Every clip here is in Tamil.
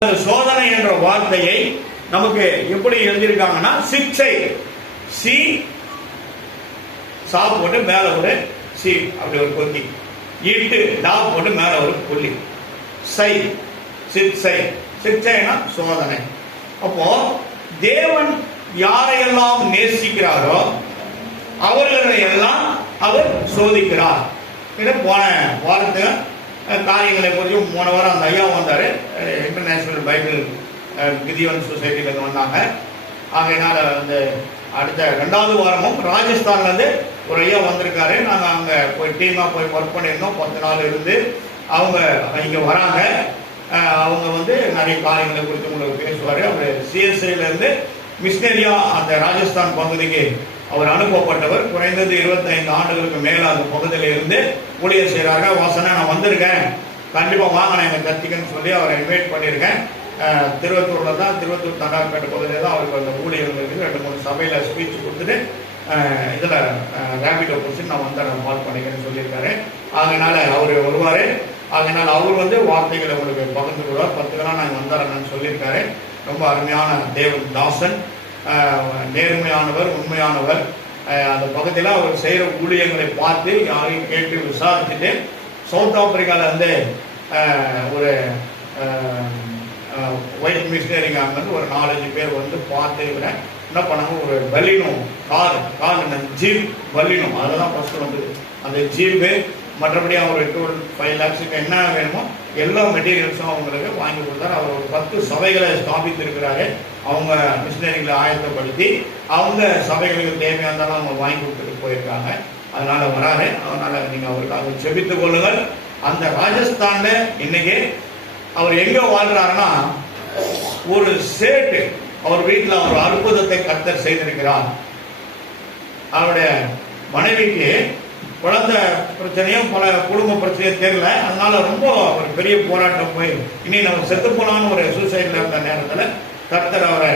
சோதனை என்ற வார்த்தையை நமக்கு எப்படி எழுதியிருக்காங்கன்னா சிக்ஷை சி சா போட்டு மேல ஒரு சி அப்படி ஒரு கொத்தி இட்டு டா போட்டு மேல ஒரு புள்ளி சை சிக்ஷை சிக்ஷைனா சோதனை. அப்போ தேவன் யாரையெல்லாம் நேசிக்கிறாரோ அவர்களை எல்லாம் அவர் சோதிக்கிறார். போன வாரத்து காரியங்களை குறித்து போன வாரம் அந்த ஐயா வந்தார், இன்டர்நேஷனல் பைபிள் கிதியோன் சொசைட்டியிலேருந்து வந்தாங்க. ஆகையினால அந்த அடுத்த 2வது வாரமும் ராஜஸ்தான்லேருந்து ஒரு ஐயா வந்திருக்காரு. நாங்கள் அங்கே போய் டீமாக போய் ஒர்க் பண்ணியிருந்தோம். 10 நாள் இருந்து அவங்க இங்கே வராங்க. அவங்க நிறைய காரியங்களை குறித்து உங்களுக்கு பேசுவார். அவர் சிஎஸ்ஐலேருந்து மிஷினரியா அந்த ராஜஸ்தான் பகுதிக்கு அவர் அனுப்பப்பட்டவர். குறைந்தது 25 ஆண்டுகளுக்கு மேல அந்த பகுதியில் இருந்து ஊழியர் செய்கிறாங்க. வாசனை நான் வந்திருக்கேன், கண்டிப்பாக வாங்க நான் எங்கள் கத்திக்கன்னு சொல்லி அவரை இன்வைட் பண்ணியிருக்கேன். திருவத்தூரில் தான், திருவத்தூர் தண்டார்பேட்டை பகுதியில் தான் அவருக்கு அந்த ஊழியர்களுக்கு 2-3 சபையில் ஸ்பீச் கொடுத்துட்டு இதில் ரேபிடோ பிடிச்சி நான் வந்துடுறேன் கால் பண்ணிக்கிறேன்னு சொல்லியிருக்காரு. அதனால அவர் வருவார். அதனால அவர் வார்த்தைகளை உங்களுக்கு பகிர்ந்து கொள்வார். 10 நாள் நாங்கள் வந்துடுறேன்னு சொல்லியிருக்காரு. ரொம்ப அருமையான தேவன் தாசன், நேர்மையானவர், உண்மையானவர். அந்த பக்கத்தில் அவர் செய்கிற ஊழியங்களை பார்த்து யாரையும் கேட்டு விசாரிச்சுட்டு சவுத் ஆப்பிரிக்காவில் ஒரு ஒயிட் மிஷினரிங்க அங்கேருந்து ஒரு 4-5 பேர் பார்த்து என்ன பண்ணாங்க, ஒரு பலினோ கார் ஜீப் பலினோ அதெல்லாம் ஃபஸ்ட்டு வந்தது. அந்த ஜீப்பு மற்றபடி அவர் 5 lakhs என்ன வேணுமோ எல்லா மெட்டீரியல்ஸும் அவங்களுக்கு வாங்கி கொடுத்தாரு. அவர் ஒரு 10 சபைகளை ஸ்தாபித்திருக்கிறாரு. அவங்க மிஷினரிகளை ஆயத்தப்படுத்தி அவங்க சபைகளுக்கு தேவையானதெல்லாம் அவங்க வாங்கி கொடுத்துட்டு போயிருக்காங்க. அதனால வராரு. அதனால நீங்க அவருக்கு அதை செபித்துக் கொள்ளுங்கள். அந்த ராஜஸ்தான்ல இன்னைக்கு அவர் எங்க வாழ்றாருன்னா, ஒரு சேட்டு அவர் வீட்டில் ஒரு அற்புதத்தை கர்த்தர் செய்திருக்கிறார். அவருடைய மனைவிக்கு குழந்தை பிரச்சனையும் பல குடும்ப பிரச்சனையும் தெரியல. அதனால ரொம்ப ஒரு பெரிய போராட்டம் போய் இனி நம்ம செத்து போனான்னு ஒரு சூசைட்ல இருந்த நேரத்தில் கர்த்தர் அவரை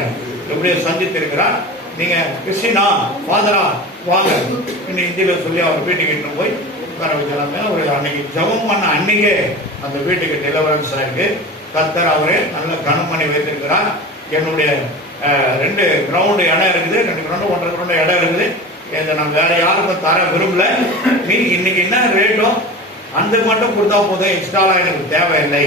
எப்படியோ சந்தித்திருக்கிறார். நீங்க கிறிஸ்டினா ஃபாதரா வாங்க இன்னும் இந்தியில சொல்லி அவர் வீட்டுக்கு இட்டு போய் உட்கார வச்சாங்க. ஒரு அன்னைக்கு ஜபம் பண்ண அன்னைக்கே அந்த வீட்டுக்கு டெலிவரன்ஸ் ஆயிருக்கு. கர்த்தர் அவரே நல்ல கனம் பண்ணி வைத்திருக்கிறார். என்னுடைய 2 கிரவுண்டு இடம் இருக்குது, 2 கிரவுண்டு 1.5 கிரவுண்டு இடம் இருக்குது. இதை நான் வேற யாருக்கும் தர விரும்பல. நீ இன்னைக்கு என்ன ரேட்டோ அந்த மட்டும் கொடுத்தா போதும், எக்ஸ்ட்ராலாம் எனக்கு தேவையில்லை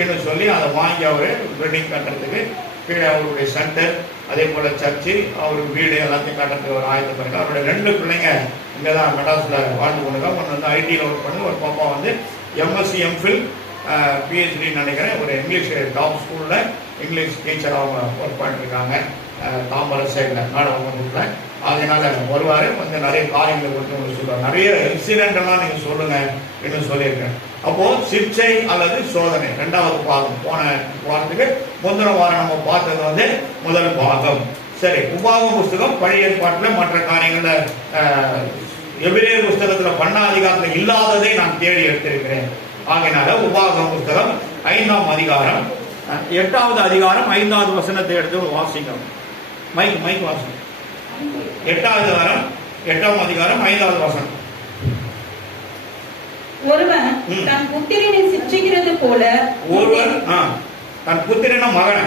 என்று சொல்லி அதை வாங்கி அவர் பில்டிங் கட்டுறதுக்கு கீழே அவருடைய சென்டர், அதே போல சர்ச்சு, அவருக்கு வீடு எல்லாத்தையும் கட்டுறதுக்கு ஒரு ஆயத்தம். அவருடைய 2 பிள்ளைங்க இங்கே தான் மெட்ராஸில் வாழ்ந்து கொண்டுங்க. ஒன்று ஐடியில் ஒர்க் பண்ணி, ஒரு பாப்பா எம்எஸ்சி எம்ஃபில் பிஹெச்டி நினைக்கிறேன். ஒரு இங்கிலீஷ் டாப் ஸ்கூலில் இங்கிலீஷ் டீச்சர் அவங்க ஒர்க் பண்ணிருக்காங்க தாம்பரம் சைடில் நாடகத்தில். அதனால வருவார், நிறைய காரியங்களை கொடுத்து உங்களுக்கு சொல்லுவார். நிறைய இன்சிடென்ட் எல்லாம் நீங்கள் சொல்லுங்க என்று சொல்லியிருக்கேன். அப்போ சிக்ஷை அல்லது சோதனை 2வது பாகம். போன வாரத்துக்கு முந்தின வாரம் நம்ம பார்த்தது முதல் பாகம். சரி, உபாகம புஸ்தகம் பழைய ஏற்பாட்டில் மற்ற காரியங்கள்ல எபிரேயர் புஸ்தகத்தில் பண்ண அதிகாரத்தில் இல்லாததை நான் தேடி எடுத்திருக்கிறேன். ஆகையினால உபாகம புஸ்தகம் 5ஆம் அதிகாரம் 8வது அதிகாரம் 5வது வசனத்தை எடுத்து வாசிங்க. மைக் வாசிங்க. 8வது அதிகாரம் 5வது வசனம். ஒருவன் தன் புத்திரனை சிட்சிக்கிறது போல, ஒருவன் தன் புத்திரன மகனை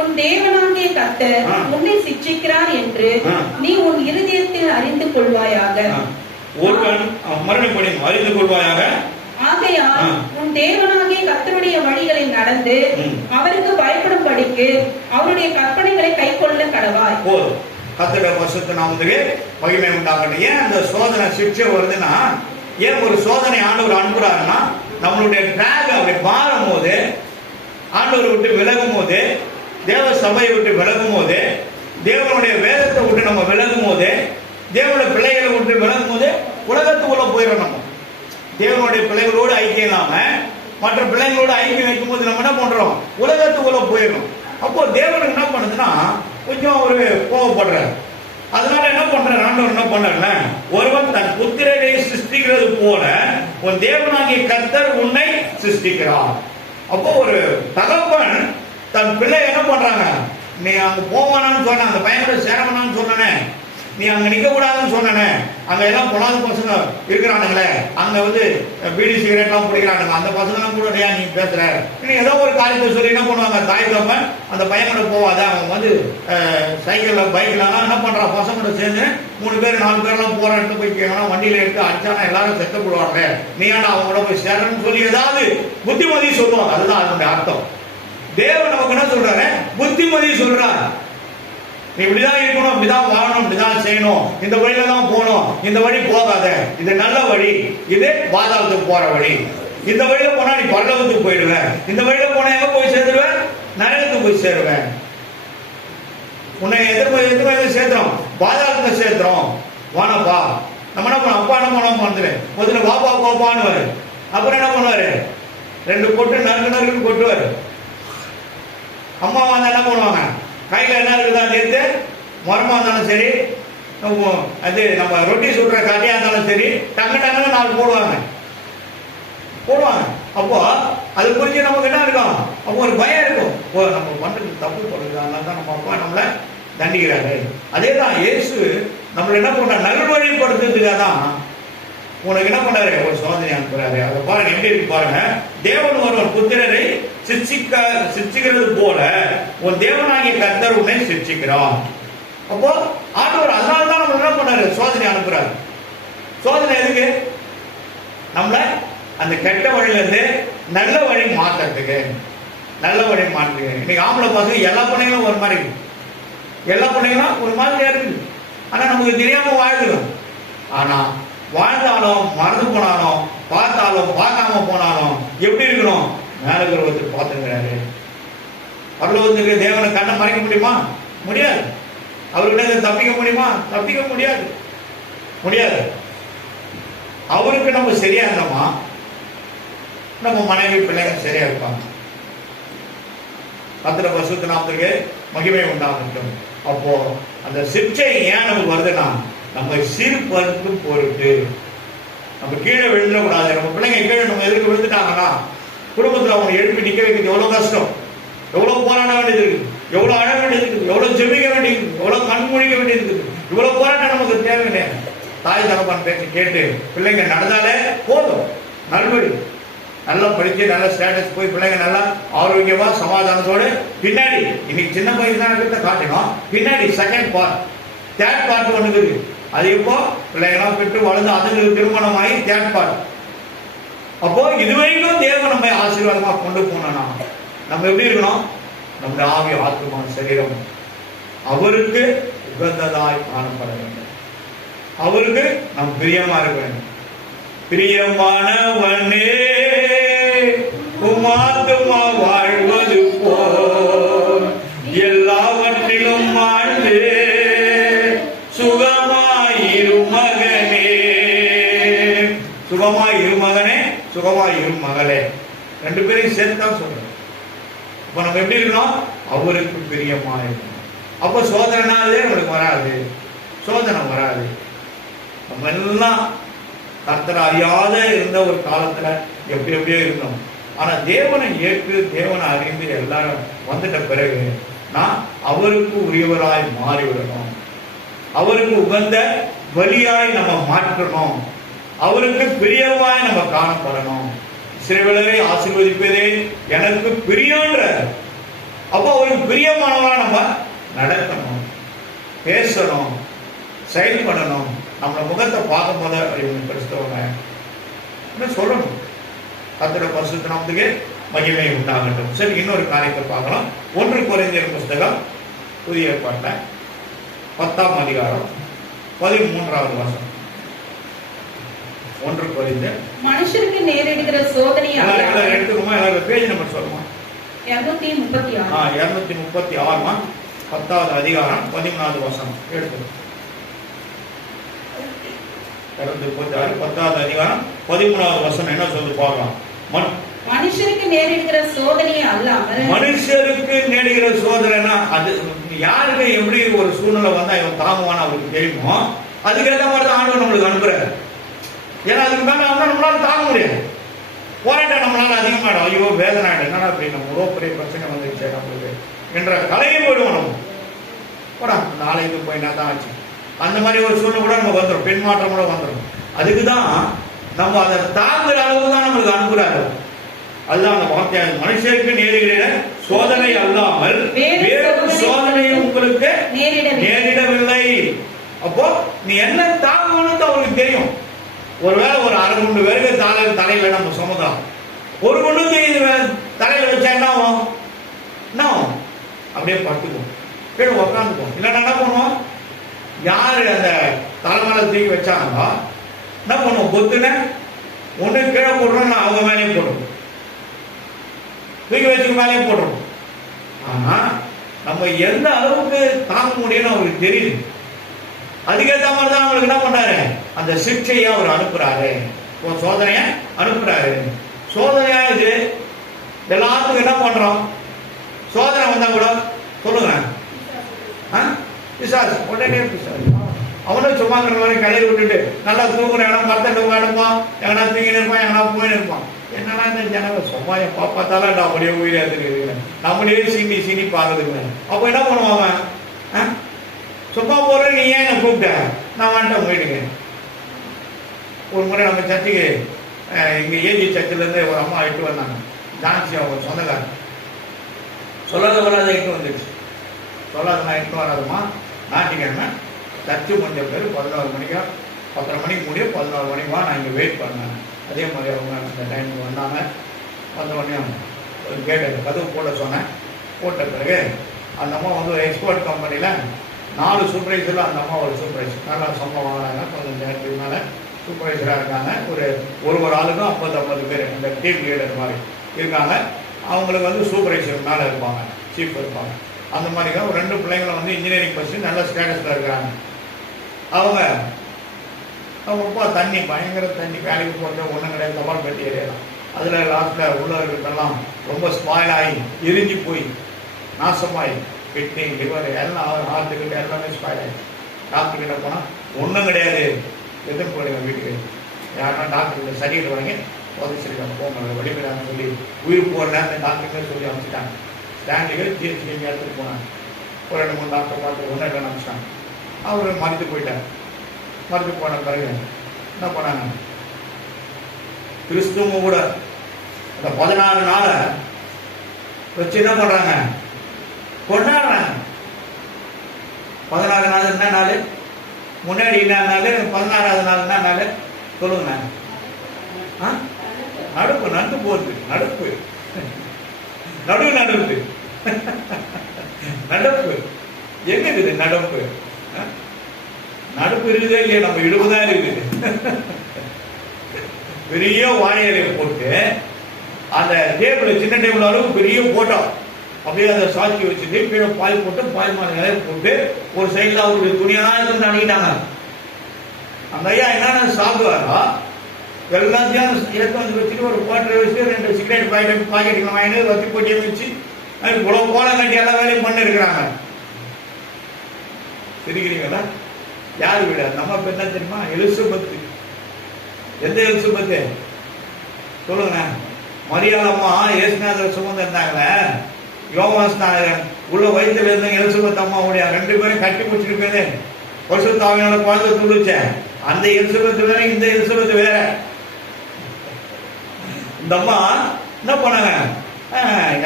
உன் தேவனாகிய கர்த்தர் உன்னை சிட்சிக்கிறார் என்று நீ உன் இருதயத்தில் அறிந்து கொள்வாயாக. ஒருவன் மறுபடியும் அறிந்து கொள்வாயாக. ஆகையால் உன் தேவனாகிய கர்த்தருடைய வழிகளில் நடந்து அவருக்கு பயப்படும்படிக்கு அவருடைய கற்பனைகளை கைக்கொள்ள கடவாய். கர்த்தருடைய பரிசுத்த நாமத்துக்கு மகிமை உண்டாகட்டும். ஏன் அந்த சோதனை சிக்ஷை வருதுன்னா, ஏன் ஒரு சோதனை ஆண்டவர் அனுப்புறாருன்னா, நம்மளுடைய டிராக் அப்படி மாறும் போது, ஆண்டவர் விட்டு விலகும் போது, தேவ சபையை விட்டு விலகும் போது, தேவனுடைய வேதத்தை விட்டு நம்ம விலகும் போது, தேவனுடைய பிள்ளைகளை விட்டு விலகும் போது உலகத்துக்குள்ள போயிடும். நம்ம தேவனுடைய பிள்ளைகளோடு ஐக்கியம் இல்லாம மற்ற பிள்ளைகளோடு ஐக்கியம் வைக்கும் போது நம்ம என்ன பண்றோம், உலகத்துக்குள்ள போயிடும். அப்போ தேவனுக்கு என்ன பண்ணுதுன்னா கொஞ்சம் ஒரு கோவப்படுறாரு. அதனால என்ன பண்றாரு, ஆண்டவர் என்ன பண்றாருல, ஒருவன் தன் புத்திரனை சிருஷ்டிக்கிறது போல உன் தேவனாகிய கர்த்தர் உன்னை சிருஷ்டிக்கிறார். அப்போ ஒரு தகப்பன் தன் பிள்ளை என்ன பண்றாங்க, நீ அங்க போவானான்னு சொன்ன, அந்த பையனோட சேரவனான்னு சொன்னனே, நீ அங்க நிக்க கூடாதுன்னு சொன்னனே, அங்க எல்லாம் பொண்ணாத பசங்க இருக்கிறானுங்களே, அங்க வந்து பீடி சிகரெட் எல்லாம் பிடிக்கிறானுங்க, அந்த பசங்க எல்லாம் கூட ஏன் நீ பேசுற, நீ ஏதோ ஒரு காரியத்தை சொல்லி என்ன பண்ணுவாங்க, தாய் தப்பன் அந்த பையன் கூட போவாத, அவன் வந்து சைக்கிள்ல பைக்ல என்ன பண்றான், பசங்களோட சேர்ந்து 3 பேர் 4 பேர்லாம் போற இடத்துல போய் கேட்கலாம், வண்டியில எடுத்து அடிச்சானா எல்லாரும் செத்த போடுவாங்க, நீ ஏன்டா அவங்க கூட போய் சேரன்னு சொல்லி ஏதாவது புத்திமதி சொல்லுவாங்க. அதுதான் அதனுடைய அர்த்தம். தேவன் நமக்கு என்ன சொல்றாரு, புத்திமதி சொல்றாரு. நீ இப்படிதான் இருக்கணும், இப்படிதான் வாழணும், இப்படிதான் செய்யணும், இந்த வழியில தான் போகணும், இந்த வழி போகாத, இது நல்ல வழி, இது பாதாளத்துக்கு போற வழி, இந்த வழியில போனா நீ பரலோகத்துக்கு போயிடுவேன், இந்த வழியில போனா எங்க போய் சேர்த்துருவேன், நரகத்துக்கு போய் சேருவேன். உன்னை எதிர்ப்பு சேர்த்துறோம், பாதாளத்தை சேர்த்துறோம், வானப்பா. நம்ம என்ன பண்ணோம், அப்பா என்ன பண்ணோம் பண்ணுறேன், முதல்ல வாப்பா கோப்பான்னு, அப்புறம் என்ன பண்ணுவாரு, 2 கொட்டு நறுக்குன்னு கொட்டுவாரு. அம்மா வந்து என்ன பண்ணுவாங்க, கையில் என்ன இருக்குதா நேற்று மரமாக இருந்தாலும் சரி, அது நம்ம ரொட்டி சுடுற கட்டியாக இருந்தாலும் சரி, டங்குன்னு 4 போடுவாங்க. அப்போ அது குறித்து நமக்கு என்ன இருக்கும், அப்போ ஒரு பயம் இருக்கும், ஓ நம்ம பண்ணுறது தப்பு பண்ணுறது, அதனால தான் நம்ம அப்பா நம்மளை தண்டிக்கிறாரு. அதே தான் இயேசு நம்மளை என்ன பண்ண நல்வழிப்படுத்துறதுக்காக தான் உனக்கு என்ன பண்ணாரு, ஒரு சோதனை அனுப்புறாரு. அதை பாருங்க எப்படி இருக்கு பாருங்க. தேவன் ஒருவர் புத்திரரை சிரிச்சுக்கிறது போல ஒரு தேவனாகிய கர்த்தர் உன்னை சிரிச்சுக்கிறார். அப்போ ஆண்டவர் அதனால தான் நம்ம என்ன பண்ணாரு, சோதனை அனுப்புறாரு. சோதனை எதுக்கு, நம்மள அந்த கெட்ட வழியில இருந்து நல்ல வழி மாத்துறதுக்கு, நல்ல வழி மாற்றுங்க. இன்னைக்கு ஆம்பளை பசங்க எல்லா பிள்ளைங்களும் ஒரு மாதிரி இருக்கு, எல்லா பிள்ளைங்களும் ஒரு மாதிரியா இருக்கு. ஆனா நமக்கு தெரியாம வாழ்ந்துடும். ஆனா வாழ்ந்தாலும் மறந்து போனாலும் பார்த்தாலும் பார்க்காம போனாலும் எப்படி இருக்கணும், மேல ஒருத்தர் பார்த்துக்கிறாரு. பரலோகத்துக்கு தேவனை கண்ணை மறைக்க முடியுமா, முடியாது. அவர்கிட்ட தப்பிக்க முடியுமா, தப்பிக்க முடியாது, முடியாது. அவருக்கு நம்ம சரியா இருந்தோமா, நம்ம மனைவி பிள்ளைங்க சரியா இருப்பாங்க. கர்த்தருடைய பரிசுத்த நாமத்துக்கு மகிமை உண்டாகட்டும். அப்போ அந்த சிக்ஷை ஏன் நமக்கு வருதுன்னா, நம்ம சீர்படுத்து பொருட்டு நம்ம கீழே விழுந்துடக்கூடாது. நம்ம பிள்ளைங்க கீழே நம்ம எதிர்க்கு விழுந்துட்டாங்கன்னா குடும்பத்தில் அவங்க எழுப்பி நிற்க வைக்கிறது எவ்வளோ கஷ்டம், எவ்வளோ போராட வேண்டியது இருக்குது, எவ்வளோ அழ வேண்டியது இருக்குது, எவ்வளோ ஜெபிக்க வேண்டியது, எவ்வளோ கண்மொழிக்க வேண்டியது இருக்குது. இவ்வளோ போராட்டம் நமக்கு தேவை கிடையாது. தாய் தகப்பன் பேச்சு கேட்டு பிள்ளைங்க நடந்தாலே போதும். நல்வழி நல்லா படிச்சு நல்ல ஸ்டேட்டஸ் போய் பிள்ளைங்க நல்லா ஆரோக்கியமா சமாதானத்தோடு பின்னாடி இன்னைக்கு சின்ன பையன் தான் இருக்கிறத காட்டணும், பின்னாடி செகண்ட் பார்ட் தேர்ட் பார்ட் ஒன்று இருக்குது. அது இப்போ பிள்ளைங்களாம் பெற்று வளர்ந்து அதுங்களுக்கு திருமணம் ஆகி தேர்ட் பார்ட். அப்போ இதுவரைக்கும் தேவன் நம்மை ஆசீர்வாதமா கொண்டு போனோம்னா நம்ம எப்படி இருக்கணும், நம்முடைய ஆவி ஆத்மா சரீரம் அவருக்கு உகந்ததாய் காணப்பட வேண்டும். அவருக்கு நம் பிரியமா இருக்க வேண்டும். பிரியமானவனே உமாத்துமா வாழ்வது போல் எல்லாவற்றிலும் வாழ்ந்து சுகமாயிரு மகனே, சுகமாயிரு மகனே, சுகமாயிரு மகளே, 2 பேரையும் சேர்த்துதான் சொல்றேன். இப்ப நம்ம எப்படி இருக்கணும், அவருக்கு பிரியமா இருக்கணும். அப்ப சோதனைனாலே நம்மளுக்கு வராது, சோதனை வராது. நம்ம எல்லாம் கர்த்தரை அறியாத இருந்த ஒரு காலத்துல எப்படி எப்படியோ இருந்தோம். ஆனா தேவனை ஏற்று தேவனை அறிந்து எல்லாரும் வந்துட்ட பிறகு நான் அவருக்கு உரியவராய் மாறிவிடணும். அவருக்கு உகந்த வழியாய் நம்ம மாற்றணும். அவருக்கு பிரியமாய் நம்ம காணப்படணும். சிறுவிலரை ஆசீர்வதிப்பதே எனக்கு பிரியன்ற. அப்போ அவருக்கு பிரியமானவா நம்ம நடக்கணும், பேசணும், செயல்படணும். நம்மள முகத்தை பார்க்கும் போது இவங்க கிறிஸ்தவங்க சொல்லணும். கர்த்தருடைய பரிசுத்த நாமத்துக்கு மகிமை உண்டாகட்டும். சரி, இன்னொரு காரியத்தை பார்க்கலாம். 1 கொரிந்தியர் புஸ்தகம் புதிய ஏற்பாட்டில் 10ஆம் அதிகாரம் 13வது வசனம். 1 கொரிந்தியர். மனுஷருக்கு நேரிடுகிற சோதனை எடுத்துக்கோமா, எல்லாரும் பேஜ் நம்பர் சொல்லுமா. 236 236 10வது அதிகாரம் 13வது வசனம் எடுத்து. 236 10வது அதிகாரம் 13வது வசனம் என்ன சொல்லி பார்க்கலாம். மனுஷருக்கு நேரிடுகிற சோதனையே அல்லாமல், மனுஷருக்கு நேரிடுகிற சோதனைனா அது யாருக்கு எப்படி ஒரு சூழ்நிலை வந்தா இவன் தாங்குவான்னு அவருக்கு தெரியுமோ அதுக்கேற்ற மாதிரி தான் ஆண்டவர் நம்மளுக்கு அனுப்புறாரு. ஏன்னா அதுக்கு மேல நம்மளால தாங்க முடியாது. போராட்டம் நம்மளால அதிகமாயிடும். ஐயோ வேதனை ஆயிடும், என்னடா அப்படி நம்ம எவ்வளோ பெரிய பிரச்சனை வந்துருச்சு நம்மளுக்கு என்ற கலையும் போயிடுவோம். நம்ம போடா நாளைக்கு போய் நான் தான் ஆச்சு, அந்த மாதிரி ஒரு சூழ்நிலை கூட நம்ம வந்துடும், பெண் மாற்றம் கூட வந்துடும். அதுக்கு தான் நம்ம அதை தாங்குற அளவுக்கு தான் நம்மளுக்கு அனுப்புறாரு. அதுதான் அந்த வார்த்தை, மனுஷருக்கு நேரிட சோதனை அல்லாமல் வேறு சோதனை உங்களுக்கு நேரிடவில்லை. அப்போ நீ என்ன தாங்கணும்னு அவங்களுக்கு தெரியும். ஒருவேளை ஒரு 1/2 குண்டு பேருக்கு தலையில நம்ம சுமக்கலாம், 1 குண்டு தலையில வச்சா என்ன ஆகும்? அப்படியே பட்டுக்கும், கீழே உட்காந்துக்கும். இல்லைன்னா என்ன பண்ணுவோம், யாரு அந்த தலைமையில தூக்கி வச்சாங்களோ என்ன பண்ணுவோம், பொத்துன ஒண்ணு கீழே போடுறோம், அவங்க மேலேயும் போடுறோம், தூக்கி வச்சுக்கு மேலேயும் போடுறோம். ஆனா நம்ம எந்த அளவுக்கு தாங்க முடியும்னு அவருக்கு தெரியுது. அதுக்கேற்ற மாதிரி தான் அவங்களுக்கு என்ன பண்றாரு, அந்த சிக்ஷையை அவர் அனுப்புறாரு, சோதனைய அனுப்புறாரு. சோதனையா இது எல்லாத்துக்கும் என்ன பண்றோம், சோதனை வந்தா கூட சொல்லுங்க பிசாசு, உடனே பிசாசு அவனும் சும்மா வரைக்கும் கடையை விட்டுட்டு நல்லா தூங்குற இடம் மரத்தண்டு எடுப்பான், எங்கன்னா தூங்கின்னு இருப்பான், எங்கன்னா போயின்னு இருப்பான். என்னன்னா இந்த ஜனங்க சும்மா பார்த்தாலும் நான் அப்படியே உயிரா தெரியுது, நம்மளே சீனி பார்க்குதுங்க. அப்போ என்ன பண்ணுவாங்க, சும்மா போற நீ ஏன் என்ன கூப்பிட்ட, நான் வந்துட்டேன் போயிடுங்க. ஒரு முறை நம்ம சர்ச்சுக்கு இங்க ஏஜி சர்ச்சில் இருந்து ஒரு அம்மா இட்டு வந்தாங்க, ஜான்சி அவங்க சொந்தக்காரன். சொல்லாத இட்டு வந்துடுச்சு, சொல்லாதெல்லாம் இட்டு வராதுமா. ஞாயிற்றுக்கிழமை சர்ச்சு கொஞ்சம் பேர் 11 மணிக்கா 10:30 மணிக்கு முடியும், 11 மணிக்கு நான் இங்கே வெயிட் பண்ணேன். அதே மாதிரி அவங்க அந்த டைமுக்கு வந்தாங்க. வந்த உடனே ஒரு கேட்டு கதவு போட சொன்னேன். போட்ட பிறகு அந்த அம்மா வந்து ஒரு எக்ஸ்போர்ட் கம்பெனியில் 4 சூப்பர்வைசரில் அந்த அம்மா ஒரு சூப்பர்வைசர் நல்லா சம்பளம் வாங்குறாங்க, 15 நேரத்துக்கு மேலே சூப்பர்வைசராக இருக்காங்க. ஒரு ஆளுக்கும் 50 பேர் அந்த டீம் லீடர் மாதிரி இருக்காங்க. அவங்களுக்கு வந்து சூப்பர்வைசர் மேலே இருப்பாங்க, சீஃப் இருப்பாங்க. அந்த மாதிரி தான் ஒரு 2 பிள்ளைங்களும் வந்து இன்ஜினியரிங் படிச்சு நல்ல ஸ்டேட்டஸில் இருக்கிறாங்க. அவங்க அப்பா தண்ணி பயங்கர தண்ணி, வேலைக்கு போட்டு ஒன்றும் கிடையாது, தபால் பெட்டி ஏறியலாம். அதில் லாஸ்ட்டில் உள்ளவர்களுக்கெல்லாம் ரொம்ப ஸ்பாயில் ஆகி எரிஞ்சு போய் நாசமாகி கிட்னி லிவர் எல்லாம் ஹார்ட்டுக்கிட்ட எல்லாமே ஸ்பாயில் ஆகி டாக்டர்கிட்ட போனால் ஒன்றும் கிடையாது, எதுவும் போடுங்க வீட்டுக்கு, யாருன்னா டாக்டர்கிட்ட சரியிட்டு வாங்கி உதச்சிருக்காங்க, போங்க வழிபடான்னு சொல்லி உயிர் போடல அந்த டாக்டருக்கே சொல்லி அமைச்சிட்டாங்க. ஸ்டாண்டிகள் ஜிஹெச்சி எடுத்துகிட்டு போனாங்க. ஒரு 2-3 டாக்டர் பார்த்து ஒன்றும் இல்லை நினச்சிட்டாங்க. அவர் மறுத்து போயிட்டார். மறுத்து போன பிறகு என்ன பண்ணாங்க, கிறிஸ்துவும் கூட அந்த 14 நாளை வச்சு என்ன பண்றாங்க, கொண்டாடுறாங்க. 16 நாள் என்ன நாள், முன்னாடி என்ன நாள், 16வது நாள் என்ன நாள் சொல்லுங்க. நடுப்பு நண்டு போகுது, நடுப்பு நடுப்பு நடப்பு எங்க இருக்குது, நடப்பு நடுப்பு இருக்குதே இல்லையா, நம்ம இடுப்புதான் இருக்குது. பெரிய வாழையில போட்டு அந்த டேபிள், சின்ன டேபிள் அளவுக்கு பெரிய போட்டோ அப்படியே அதை சாட்சி வச்சுட்டு கீழே பால் போட்டு பால் மாலை இலைய போட்டு ஒரு சைட்ல அவருடைய துணியெல்லாம் எடுத்து அணிக்கிட்டாங்க. அந்த ஐயா என்னென்ன சாப்பிடுவாரோ எல்லாத்தையும் எடுத்து வந்து வச்சுட்டு ஒரு குவார்டர் வச்சு 2 சிகரெட் பாக்கெட்டுகளை வாங்கி வத்தி போட்டியை வச்சு இவ்வளவு கோலம் கட்டி எல்லா வேலையும் பண்ணி இருக்கிறாங்க. தெரிகிறீங்களா? யார் வீடு? நம்ம பெண்ணா தெரியுமா? எலிசபெத். எந்த எலிசபெத் சொல்லுங்க. மரியாதம்மா இயேசுநாதர் சுமந்து இருந்தாங்களே, யோவான்ஸ்நாதன் உள்ள வயிற்றுல இருந்த எலிசபெத் அம்மாவுடைய 2 பேரும் கட்டி பிடிச்சிட்டு போயிரு பரிசுத்த ஆவியானவர் குழந்தை துள்ளுச்ச. அந்த எலிசபெத் வேற, இந்த எலிசபெத் வேற. இந்த அம்மா என்ன பண்ணாங்க,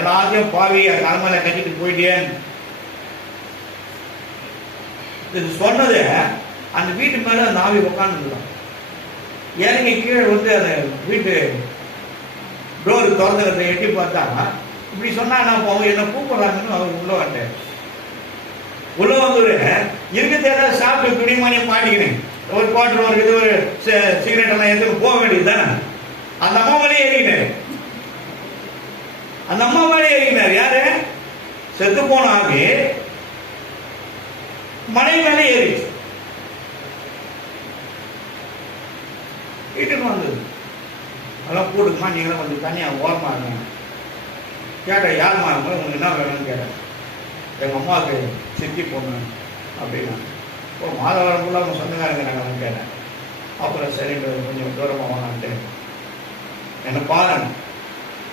எல்லாத்தையும் பாவிய தலைமையில கட்டிட்டு போயிட்டேன் சொன்னது. அந்த வீட்டு மேல அந்த ஆவி உட்காந்துருந்தான். இறங்கி கீழே வந்து அந்த வீட்டு டோர் திறந்துக்கிறத எட்டி பார்த்தா இப்படி சொன்னா நான் போவோம், என்ன கூப்பிடுறாங்கன்னு அவர் உள்ள வந்தேன். உள்ள வந்து இருக்கிறது ஏதாவது சாப்பிட்டு துணிமணியை மாட்டிக்கினேன், ஒரு குவார்டர் ஒரு இது ஒரு சிகரெட் எல்லாம் எடுத்து போக வேண்டியது தானே. அந்த அம்மா மேலே ஏறினார். அந்த அம்மா மேலே ஏறினார். யாரு? செத்து போன ஆகி மனை மேலே ஏறிச்சு. வீட்டுக்கு வந்தது. அதெல்லாம் போட்டுக்குமா, நீங்களும் கொஞ்சம் தனியா ஓரமா இருங்க. கேட்டேன், யாருமா இருக்கும், உங்களுக்கு என்ன வேணும்னு கேட்டேன். எங்கள் அம்மாவுக்கு சித்தி பொண்ணு அப்படின்னா, இப்போ மாதவரம்புள்ள அவங்க சொந்தக்காரங்க நாங்கள் கேட்டேன். அப்புறம் சரின்றது கொஞ்சம் தூரமாக வாங்கன்ட்டு என்னை பாருங்க,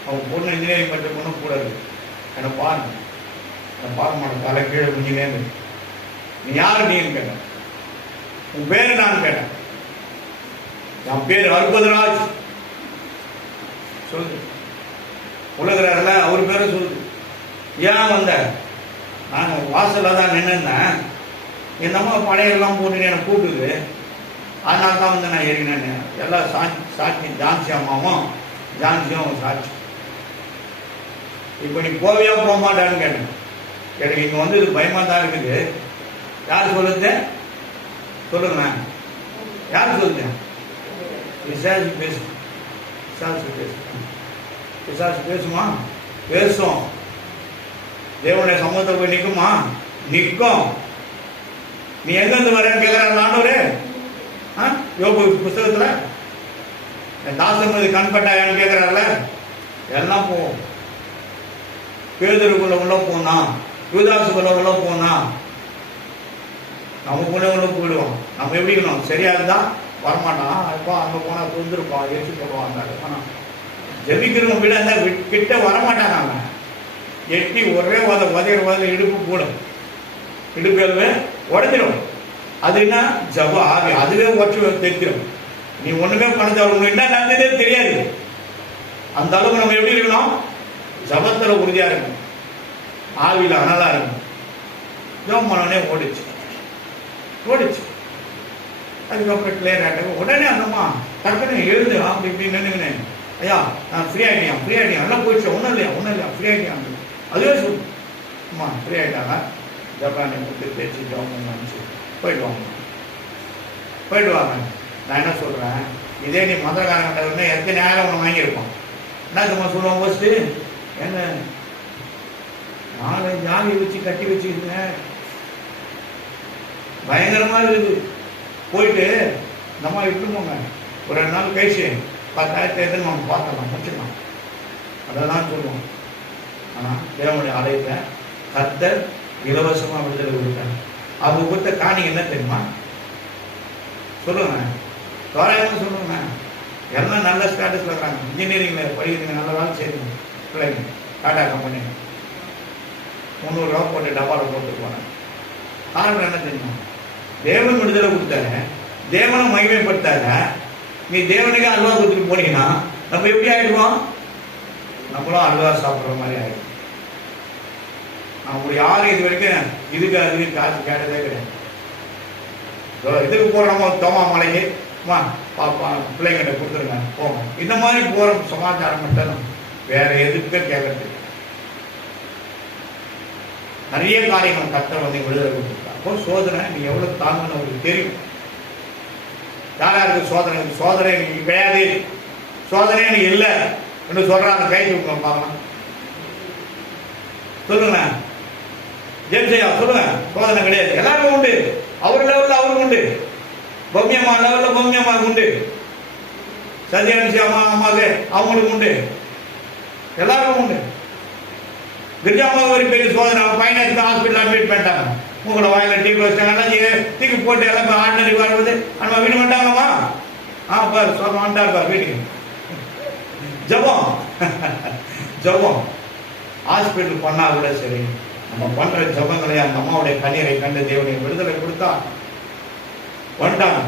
அவங்க பொண்ணு இன்ஜினியரிங் படித்த பொண்ணு கூட இருக்கு, என்னை பாருங்க. என்னை பார்க்க மாட்டேன், தலை கீழே குஞ்சினேன்னு. நீ யாரு நீன்னு கேட்டேன். உன் பேரு நான் கேட்டேன். என் பேரு அற்புதராஜ் சொல்லுது. உலகிறாருல அவர் பேரை சொல்லுது. ஏன் வந்த? நான் வாசல்ல தான் நின்றுந்தேன். இந்த அம்மா படையெல்லாம் போட்டு என்னை கூப்பிடுது. அதனால தான் வந்து நான் ஏறினேன்னு எல்லாம் சாட்சி. ஜான்சி அம்மாவும் ஜான்சியும் சாட்சி. இப்போ நீ போவியா போக மாட்டான்னு கேட்டேன். எனக்கு இங்கே வந்து இது பயமாக தான் இருக்குது. யார் சொல்லுது? சொல்லுங்க. யார் சொல்லுது? பிசாசு பேசு. பிசாசு பேசு. பிசாசு பேசுமா? பேசும். தேவனுடைய சமூகத்தை போய் நிற்குமா? நிற்கும். நீ எங்கிருந்து வரேன்னு கேட்கிறார் ஆண்டவரே. யோபு புஸ்தகத்துல தாசன் மீது கண்பட்டாயான்னு கேட்கிறார்ல. எல்லாம் போவோம். பேதுருக்குள்ள உள்ள போனா, யூதாசுக்குள்ள உள்ள போனா, நமக்குள்ளே உள்ள போயிடுவோம். நம்ம எப்படி இருக்கணும்? சரியா இருந்தா வரமாட்டான். இப்போ அங்க போனா புரிஞ்சிருப்பான், ஏற்றி போடுவாங்க. ஜெபிக்கிறவங்க விட அந்த கிட்ட வரமாட்டாங்க. அவன் எட்டி ஒரே உதவி இடுப்பு போடும். இடுப்பு உடஞ்சிடும். அது என்ன? ஜப ஆவி. அதுவே ஒற்று தெரிஞ்சிடும். நீ ஒண்ணுமே பண்ண என்ன நடந்ததே தெரியாது. அந்த அளவுக்கு நம்ம எப்படி இருக்கணும்? ஜபத்துல உறுதியா இருக்கணும். ஆவியில அனலா இருக்கணும். ஜபம் பண்ணனே ஓடிச்சு. அதுக்கப்புறம் கிளியர் ஆகிட்ட உடனே அந்தம்மா டக்குன்னு எழுது அப்படி இப்படி நின்றுங்கினேன். ஐயா நான் ஃப்ரீ ஆகிட்டேன் எல்லாம் போயிடுச்சு. ஒன்றும் இல்லையா ஃப்ரீ ஆகிட்டேன். அதுவே சொல்லுமா ஃப்ரீ ஆகிட்டாங்க. ஜப்பானை கொடுத்து பேச்சு ஜபம் நினச்சி போயிட்டு வாங்க. நான் என்ன சொல்றேன், இதே நீ மதக்காரங்கிட்ட எத்தனை நேரம் ஒன்று வாங்கியிருப்பான். என்ன சும்மா சொல்லுவான் ஃபர்ஸ்ட்டு, என்ன 4-5 ஆவி வச்சு கட்டி வச்சுக்கிங்க, பயங்கரமா இருக்குது. போயிட்டு நம்ம இட்டு போங்க. ஒரு 2 நாள் கழிச்சு 10,000 எதுன்னு நம்ம பார்க்கலாம், முடிச்சுக்கலாம். அதை தான் சொல்லுவோம். ஆனால் தேவனுடைய ஆலயத்தை கர்த்தர் இலவசமாக விடுதலை கொடுத்தாங்க. அவங்க கொடுத்த காணி என்ன தெரியுமா? சொல்லுங்க, தோராயமாக சொல்லுங்க. எல்லாம் நல்ல ஸ்டேட்டஸ்ல இருக்கிறாங்க. இன்ஜினியரிங்ல படிக்கிறீங்க, நல்ல வேலை செய்யுங்க பிள்ளைங்க. டாடா கம்பெனி 300 ரூபா போட்டு டப்பாவில் போட்டு போனேன். காரணம் என்ன தெரியுமா? தேவன் விடுதலை கொடுத்தாங்க, தேவனை மகிமைப்படுத்தாங்க. நீ தேவனுக்கு அல்வா கொடுத்துட்டு போனீங்கன்னா நம்ம எப்படி ஆயிடுவோம்? நம்மளும் அல்வா சாப்பிட்ற மாதிரி ஆயிடும். நம்ம யாரும் இது வரைக்கும் அதுக்கு காசு கேட்டதே கிடையாது. இதுக்கு போறோமோ தோமா மலைக்கு பாப்பா பிள்ளைங்கிட்ட கொடுத்துருங்க போங்க, இந்த மாதிரி போற சமாச்சாரம் மட்டும் வேற எதுக்கு கேட்கறது. நிறைய காரியங்கள் கர்த்தர் வந்து விடுதலை கொடுத்துருக்கா. அப்போ சோதனை நீ எவ்வளவு தாங்கன்னு உங்களுக்கு தெரியும். யாராருக்கு சோதனை? சோதனை நீங்க கிடையாது, சோதனை நீ இல்லை என்று சொல்றாங்க. கை தூக்க பார்க்கலாம். சொல்லுங்க ஜெயஜெயா, சொல்லுங்க. சோதனை கிடையாது, எல்லாருக்கும் உண்டு. அவர் லெவலில் அவருக்கு உண்டு, பௌமியம்மா லெவலில் பௌமியம்மா உண்டு, சத்யானிசி அம்மாவுக்கு அவங்களுக்கு உண்டு, எல்லாருக்கும் உண்டு. கிரிஜாமாவுக்கு ஒரு பெரிய சோதனை. பையனை ஹாஸ்பிட்டல் அட்மிட் பண்ணிட்டாங்க. உங்களை வாயில டீ வச்சிட்டாங்க, தூக்கி போட்டு எல்லாம் ஆர்டினரி வருவது. நம்ம வீடு வந்துட்டாங்கம்மா. பாரு சொல்ல வந்துட்டாரு பாரு வீட்டுக்கு. ஜபம் ஜபம் ஹாஸ்பிட்டல் பண்ணா கூட சரி, நம்ம பண்ற ஜபங்களை அந்த அம்மாவுடைய கண்ணீரை கண்டு தேவனை விடுதலை கொடுத்தா வந்துட்டாங்க.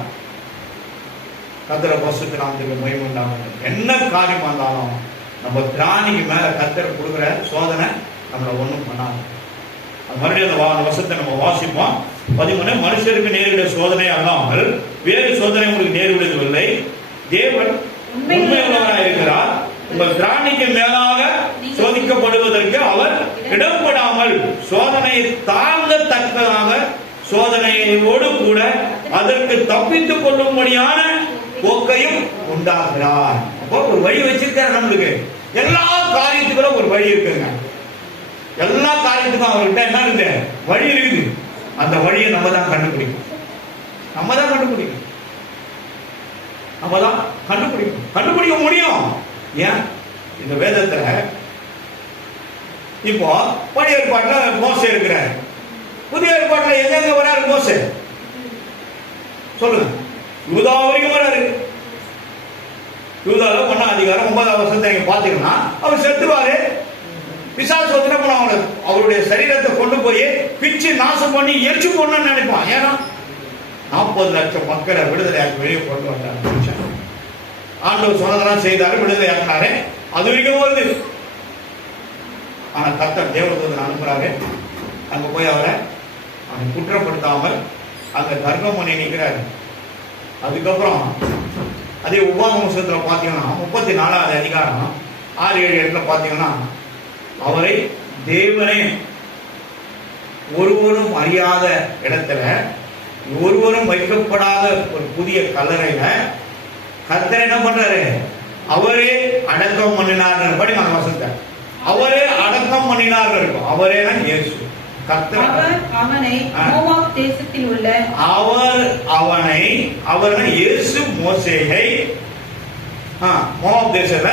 கர்த்தரை பசுக்கு நாமத்துக்கு மகிமை உண்டாகும். என்ன காரியமா இருந்தாலும் நம்ம திராணிக்கு மேல கர்த்தர் கொடுக்குற சோதனை நம்மளை ஒன்றும் பண்ணாது. மறுபடியும் அந்த வசத்தை நம்ம வாசிப்போம். 13 மனுஷருக்கு நேரிட சோதனை அல்லாமல் வேறு சோதனை உங்களுக்கு நேரிடுவதில்லை. தேவன் உண்மையுள்ளவராக இருக்கிறார். உங்கள் திராணிக்கு மேலாக சோதிக்கப்படுவதற்கு அவர் இடப்படாமல் சோதனையை தாங்கத்தக்கதாக சோதனையோடு கூட அதற்கு தப்பித்துக் கொள்ளும்படியான போக்கையும் உண்டாகிறார். அப்போ ஒரு வழி வச்சிருக்காரு நம்மளுக்கு. எல்லா காரியத்துக்கும் ஒரு வழி இருக்குங்க. எல்லா காரியத்துக்கும் அவர்கிட்ட என்ன இருக்கு? வழி இருக்குது. அந்த வழியை நம்ம தான் கண்டுபிடிக்கும். கண்டுபிடிக்க முடியும். ஏன்? இந்த வேதத்துல இப்போ பழைய ஏற்பாட்டுல மோசே இருக்கிறார். புதிய ஏற்பாட்டுல எங்க வராரு மோசே? சொல்லுங்க. யூதா வரைக்கும் வராரு. யூதால 1ஆம் அதிகாரம் 9ஆம் வசனத்தை நீங்க பாத்தீங்கன்னா அவர் செத்துருவாரு. பிசாசு என்ன பண்ணுவாங்க? அவருடைய சரீரத்தை கொண்டு போய் பிச்சு நாசம் பண்ணி எரிச்சு போடணும்னு நினைப்பான். ஏன்னா 40 லட்சம் மக்களை விடுதலையாக்கி வெளியே கொண்டு வந்தார். ஆண்டவர் சொன்னதெல்லாம் செய்தாரு, விடுதலையாக்கினாரு. அது வரைக்கும் வருது. ஆனா கர்த்தர் தேவதூதன் அனுப்புறாரு. அங்க போய் அவரை குற்றப்படுத்தாமல் அங்க கர்ப்பம் பண்ணி நிற்கிறாரு. அதுக்கப்புறம் அதே உபாகமத்துல பாத்தீங்கன்னா 34வது அதிகாரம் 6-7 இடத்துல பாத்தீங்கன்னா அவரை தேவனே ஒருவரும் அறியாத இடத்துல, ஒருவரும் வைக்கப்படாத ஒரு புதிய கல்லறையில கர்த்தர் என்ன பண்றாரு? அவரே அடக்கம் பண்ணினார். படி நான் வசனத்தை, அவரே அடக்கம் பண்ணினார் இருக்கும். அவரே தான் இயேசு. அவர் அவனை மோவாப் தேசத்தில் உள்ள அவர் இயேசு மோசேயை மோவாப் தேசத்துல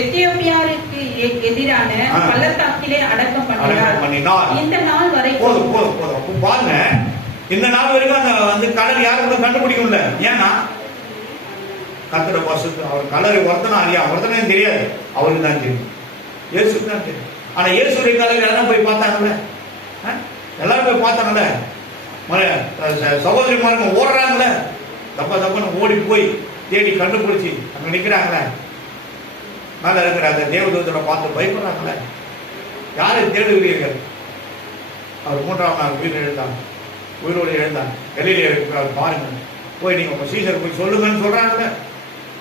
எத்தியோப்பியாருக்கு எதிரான பள்ளத்தாக்கிலே அடக்கம் பண்ணினார். இந்த நாள் வரை போதும். பாருங்க, இந்த நாள் வரைக்கும் அந்த கலர் யாரும் கண்டுபிடிக்க முடியல. ஏன்னா கர்த்தர பசுத்து அவர் கலரை ஒருத்தனா அறியா, ஒருத்தனே தெரியாது, அவருக்கு தான் தெரியும், இயேசுக்கு தான் தெரியும். ஆனா இயேசுடைய கலர் எல்லாம் போய் பார்த்தாங்கல்ல, எல்லாரும் போய் பார்த்தாங்கல்ல. சகோதரிமாருங்க ஓடுறாங்களே, தப்புன்னு ஓடி போய் தேடி கண்டுபிடிச்சி அங்க நிக்கிறாங்களே. மேல இருக்கிற அந்த தேவதூதரை பார்த்து பயப்படுறாங்களே. யாரை தேடுகிறீர்கள்? அவர் 3ஆம் நாள் உயிரோடு எழுந்தாங்க. வெளியில இருக்கிறார் பாருங்க, போய் நீங்க உங்க சீசர் போய் சொல்லுங்கன்னு சொல்றாங்கல்ல.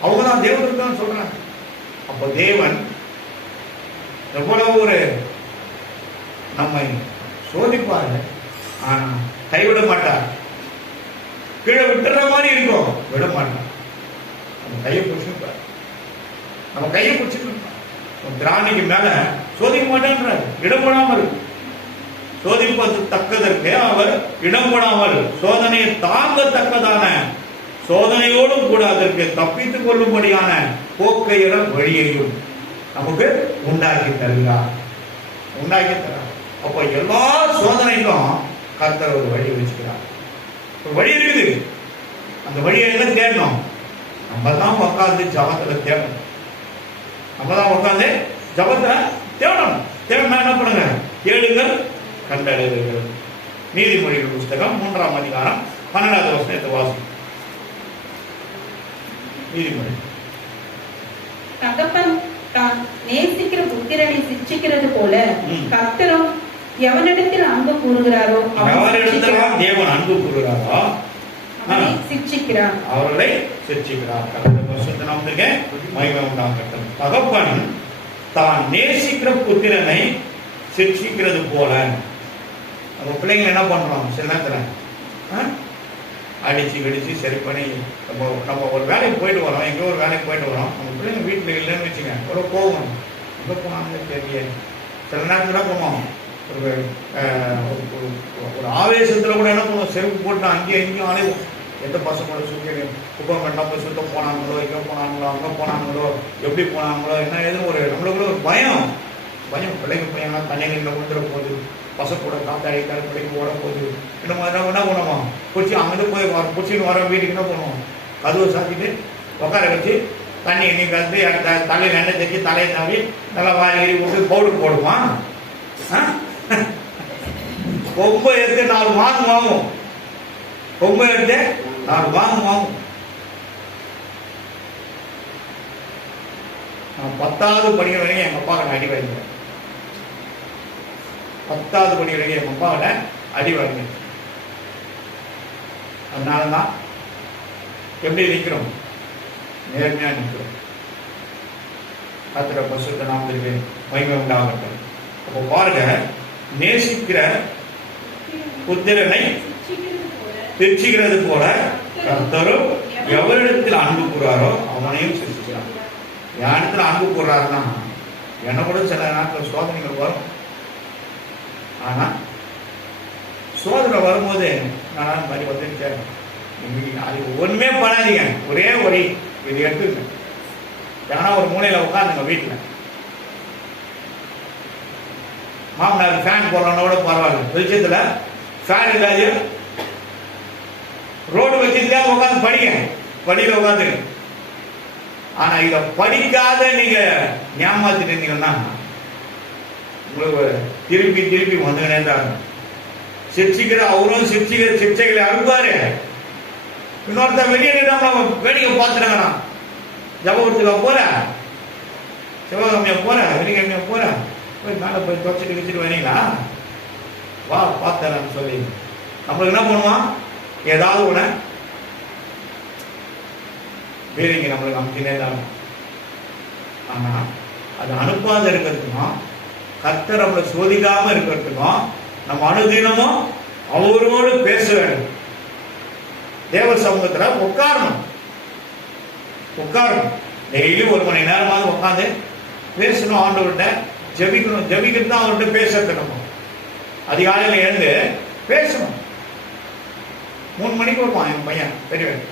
அவங்க தான் தேவதூதன் சொல்றாங்க. அப்போ தேவன் எவ்வளவு ஒரு நம்மை சோதிப்பாரு, ஆனா கைவிட மாட்டார். கீழே விட்டுற மாதிரி இருக்கும், விட மாட்டார். நம்ம கையை பிடிச்சிருப்பார், நம்ம கையை பிடிச்சிருப்பார். திராணிக்கு மேல சோதிக்க மாட்டேன்றார், இடம் போடாமல் சோதிப்பது தக்கதற்கு அவர் இடம் போடாமல் சோதனையை தாங்கத்தக்கதான சோதனையோடும் கூட அதற்கு தப்பித்துக் கொள்ளும்படியான போக்கையிற வழியையும் நமக்கு உண்டாக்கி தருகிறார். அப்ப எல்லா சோதனைக்கும் கர்த்தர் ஒரு வழி வச்சுக்கிறார். ஒரு வழி இருக்குது. அந்த வழியை எங்க தேடணும்? நம்ம தான் உட்காந்து ஜபத்துல தேடணும். தேடணும் என்ன பண்ணுங்க? கேளுங்கள், கண்டடைவீர்கள். நீதிமொழிகள் புஸ்தகம் 3ஆம் அதிகாரம் 12வது வசனத்தை வாசி. நீதிமொழி, தகப்பன் தான் நேசிக்கிற புத்திரனை சிட்சிக்கிறது போல கர்த்தரும் எவனிடத்தில் அன்பு கூறுகிறாரோ அவரிடத்தில் தேவன் அன்பு கூறுகிறாரோ அவரை சிட்சிக்கிறார். தகப்பன் தான் நேசிக்கிற புத்திரனை சிட்சிக்கிறது போல. நம்ம பிள்ளைங்க என்ன பண்றோம்? சில நேரத்துல அடிச்சு கடிச்சு சரி பண்ணி நம்ம ஒரு வேலைக்கு போயிட்டு வரோம், எங்கேயோ ஒரு வேலைக்கு போயிட்டு வரோம், நம்ம பிள்ளைங்க வீட்டில் இல்லைன்னு வச்சுங்க, எவ்வளோ போகும், எங்கே போனாங்க தெரியல. சில நேரத்தில் என்ன பண்ணுவோம், ஒரு ஆவேசத்தில் கூட என்ன பண்ணுவோம், செருப்பு போட்டு அங்கேயும் இங்கேயும் அலைவோம். எந்த பசங்களோட சுற்றி குப்பை மட்டும் போய் சுத்த போனாங்களோ, எங்கே போனாங்களோ, அங்கே போனாங்களோ, எப்படி போனாங்களோ, என்ன ஏதுன்னு ஒரு நம்மளுக்குள்ள ஒரு பயம். பிள்ளைங்க பையனா தண்ணிகளில் விழுந்துட போகுது, பசங்க கூட காத்தாடி பிள்ளைங்க ஓட போகுது. இந்த மாதிரி என்ன பண்ணுவோம், பிடிச்சி அங்கிட்டு போய் பிடிச்சின்னு வர வீட்டுக்கு என்ன பண்ணுவோம், கதவை சாத்திட்டு உட்கார வச்சு தண்ணி எண்ணி கலந்து தலையில் எண்ணெய் தைச்சி தலையை தாவி நல்லா வாங்கி விட்டு பவுடர் போடுவான். கொம்பை எடுத்து 4 மாதம் வாங்கும். கொம்பை எடுத்து 4 மாதம் வாங்கும். நான் 10வது படிக்கிற வரைக்கும் எங்கள் அப்பா கிட்ட அடி வாங்கிக்கிறேன். 10வது படிக்கிற வரைக்கும் எங்கள் அப்பா கிட்ட அடி வாங்கிக்கிறேன். அதனாலதான் எப்படி நிற்கிறோம்? நேர்மையா நிற்கிறோம். கர்த்தருடைய பரிசுத்த நாமத்திற்கு மகிமை உண்டாகட்டும். அப்போ பாருங்க, நேசிக்கிற புத்திரனை சிட்சிக்கிறது போல கர்த்தரும் எவரிடத்தில் அன்பு கூறாரோ அவனையும் சிட்சிக்கிறார். என் இடத்துல அன்பு கூறாருன்னா என்ன கூட சில நேரத்தில் சோதனைகள் வரும். ஆனா சோதனை வரும்போது நான் மாதிரி வந்துருக்கேன், அது ஒண்ணுமே பண்ணாதீங்க, ஒரே வழி இது எடுத்துங்க. ஏன்னா ஒரு மூலையில உட்காந்துங்க வீட்டுல, மாமனார் ஃபேன் போடலன்னா கூட பரவாயில்ல, வெளிச்சத்துல ஃபேன் இல்லாத ரோடு வச்சுட்டு உட்காந்து படிங்க, படியில உட்காந்துங்க. ஆனா இத படிக்காத நீங்க ஏமாத்திட்டு இருந்தீங்கன்னா உங்களுக்கு திருப்பி வந்துக்கினே தான். சிரிச்சிக்கிற அவரும் சிரிச்சிக்கிற சிரிச்சைகளை அனுப்பாரு, இன்னொருத்தன் வெளியே நின்று வேடிக்கை பார்த்துட்டாங்கண்ணா. ஜபத்துக்காக போற, சிவகாமியா போற, வெள்ளிக்கிழமையா போற, போய் மேலே போய் துவச்சிட்டு வச்சுட்டு வரீங்களா, வா பார்த்தேன்னு சொல்லி நம்மளுக்கு என்ன பண்ணுவான், ஏதாவது ஒன்று வேறீங்க நம்மளுக்கு அமைச்சினே தான். ஆனால் அது அனுப்பாத இருக்கிறதுக்கும் கர்த்தர் நம்மளை சோதிக்காம இருக்கிறதுக்கும் நம்ம அனுதினமும் அவரோடு பேச வேண்டும். தேவ சமூகத்தில் உட்காரணும். டெய்லி 1 மணி நேரமாக உட்காந்து பேசணும். ஆண்டவர்கிட்ட ஜெபிக்கணும். ஜெபிக்கிறது தான் அவர்கிட்ட பேசுறது. நம்ம அதிகாலையில் எழுந்து பேசணும். 3 மணிக்கு வருவான் என் பையன் பெரியவன்.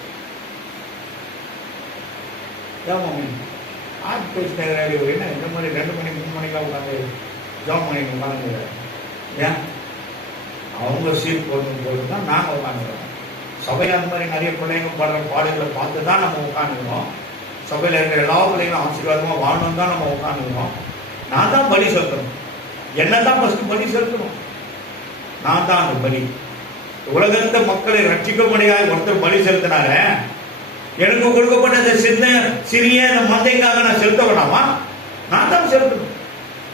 என்ன இந்த மாதிரி 2 மணி 3 மணிக்கெல்லாம் உட்காந்து ஜாப் பண்ணி உட்காந்து ஏன் அவங்க சீட் போட்டு தான் நாங்கள் உட்காந்துக்கிறோம். சபையில் அந்த மாதிரி நிறைய பிள்ளைங்க படுற பாடுகளை பார்த்து தான் நம்ம உட்காந்துக்கிறோம். சபையில் இருக்கிற எல்லா பிள்ளைங்களும் ஆசீர்வாதமாக வாழணும் தான் நம்ம உட்காந்துக்கிறோம். நான் தான் பலி செலுத்தணும். என்ன தான் ஃபஸ்ட்டு பலி செலுத்தணும். நான் தான் அந்த பலி. உலகத்தை மக்களை ரட்சிக்கும்படியாக ஒருத்தர் பலி செலுத்தினார, எனக்கு கொடுக்கப்பட்ட இந்த சிறிய இந்த மந்தைக்காக நான் செலுத்த வேண்டாமா? நான் தான் செலுத்தணும்.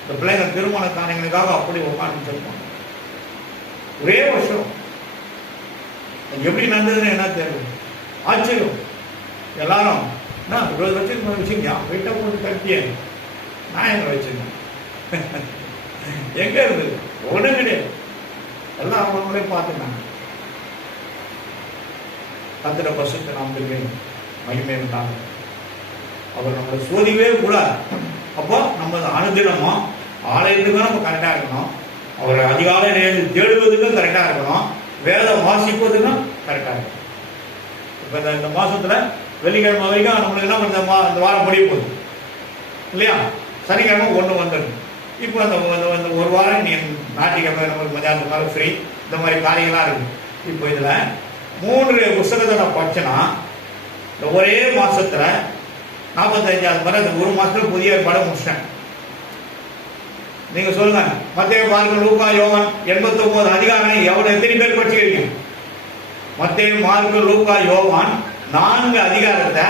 இந்த பிள்ளைங்க திருமண காரியங்களுக்காக அப்படி உட்காந்து செலுத்தணும். ஒரே வருஷம் எப்படி நடந்ததுன்னு என்ன தெரியும், ஆச்சரியம். எல்லாரும் நான் 20 லட்சத்துக்கு வச்சுருக்கியா, வீட்டை போட்டு கட்டிய நான் எங்க வச்சிருக்கேன். எங்க இருந்தது? ஒன்றும் கிடையாது. எல்லாம் அவங்களே பார்த்துனாங்க. கத்திர பசுக்கு நாம் மகிமை உண்டாங்க. அவர் நம்மளை சோதிவே கூடாது. அப்போ நம்ம அனுதினமும் ஆலயத்துக்கும் நம்ம கரெக்டாக இருக்கணும். அவரை அதிகாலை தேடுவதுக்கும் கரெக்டாக இருக்கணும். வேதம் வாசிப்பதுக்கும் கரெக்டாக இருக்கணும். இப்போ இந்த மாதத்தில் வெள்ளிக்கிழமை வரைக்கும் நம்மளுக்கு என்ன இந்த வாரம் முடிய போகுது இல்லையா? சனிக்கிழமை 1 வந்துடுது. இப்போ அந்த 1 வாரம் நீ ஞாயிற்றுக்கிழமை நம்மளுக்கு மதியானத்துக்கு மேலே ஃப்ரீ. இந்த மாதிரி காரியங்களாம் இருக்குது. இப்போ இதில் 3 புத்தகத்தை நான் படிச்சேன்னா இந்த ஒரே மாதத்தில் 45வது முறை இந்த 1 மாதத்தில் புதிய படம் முடிச்சிட்டேன். நீங்கள் சொல்லுங்க, மத்தேயு, மார்க்கு, லூக்கா, யோவான் 89 அதிகாரம் எத்தனை பேர் படிச்சுக்கிறீங்க? மத்தேயு, மார்க்கு, லூக்கா, யோவான் 4 அதிகாரத்தை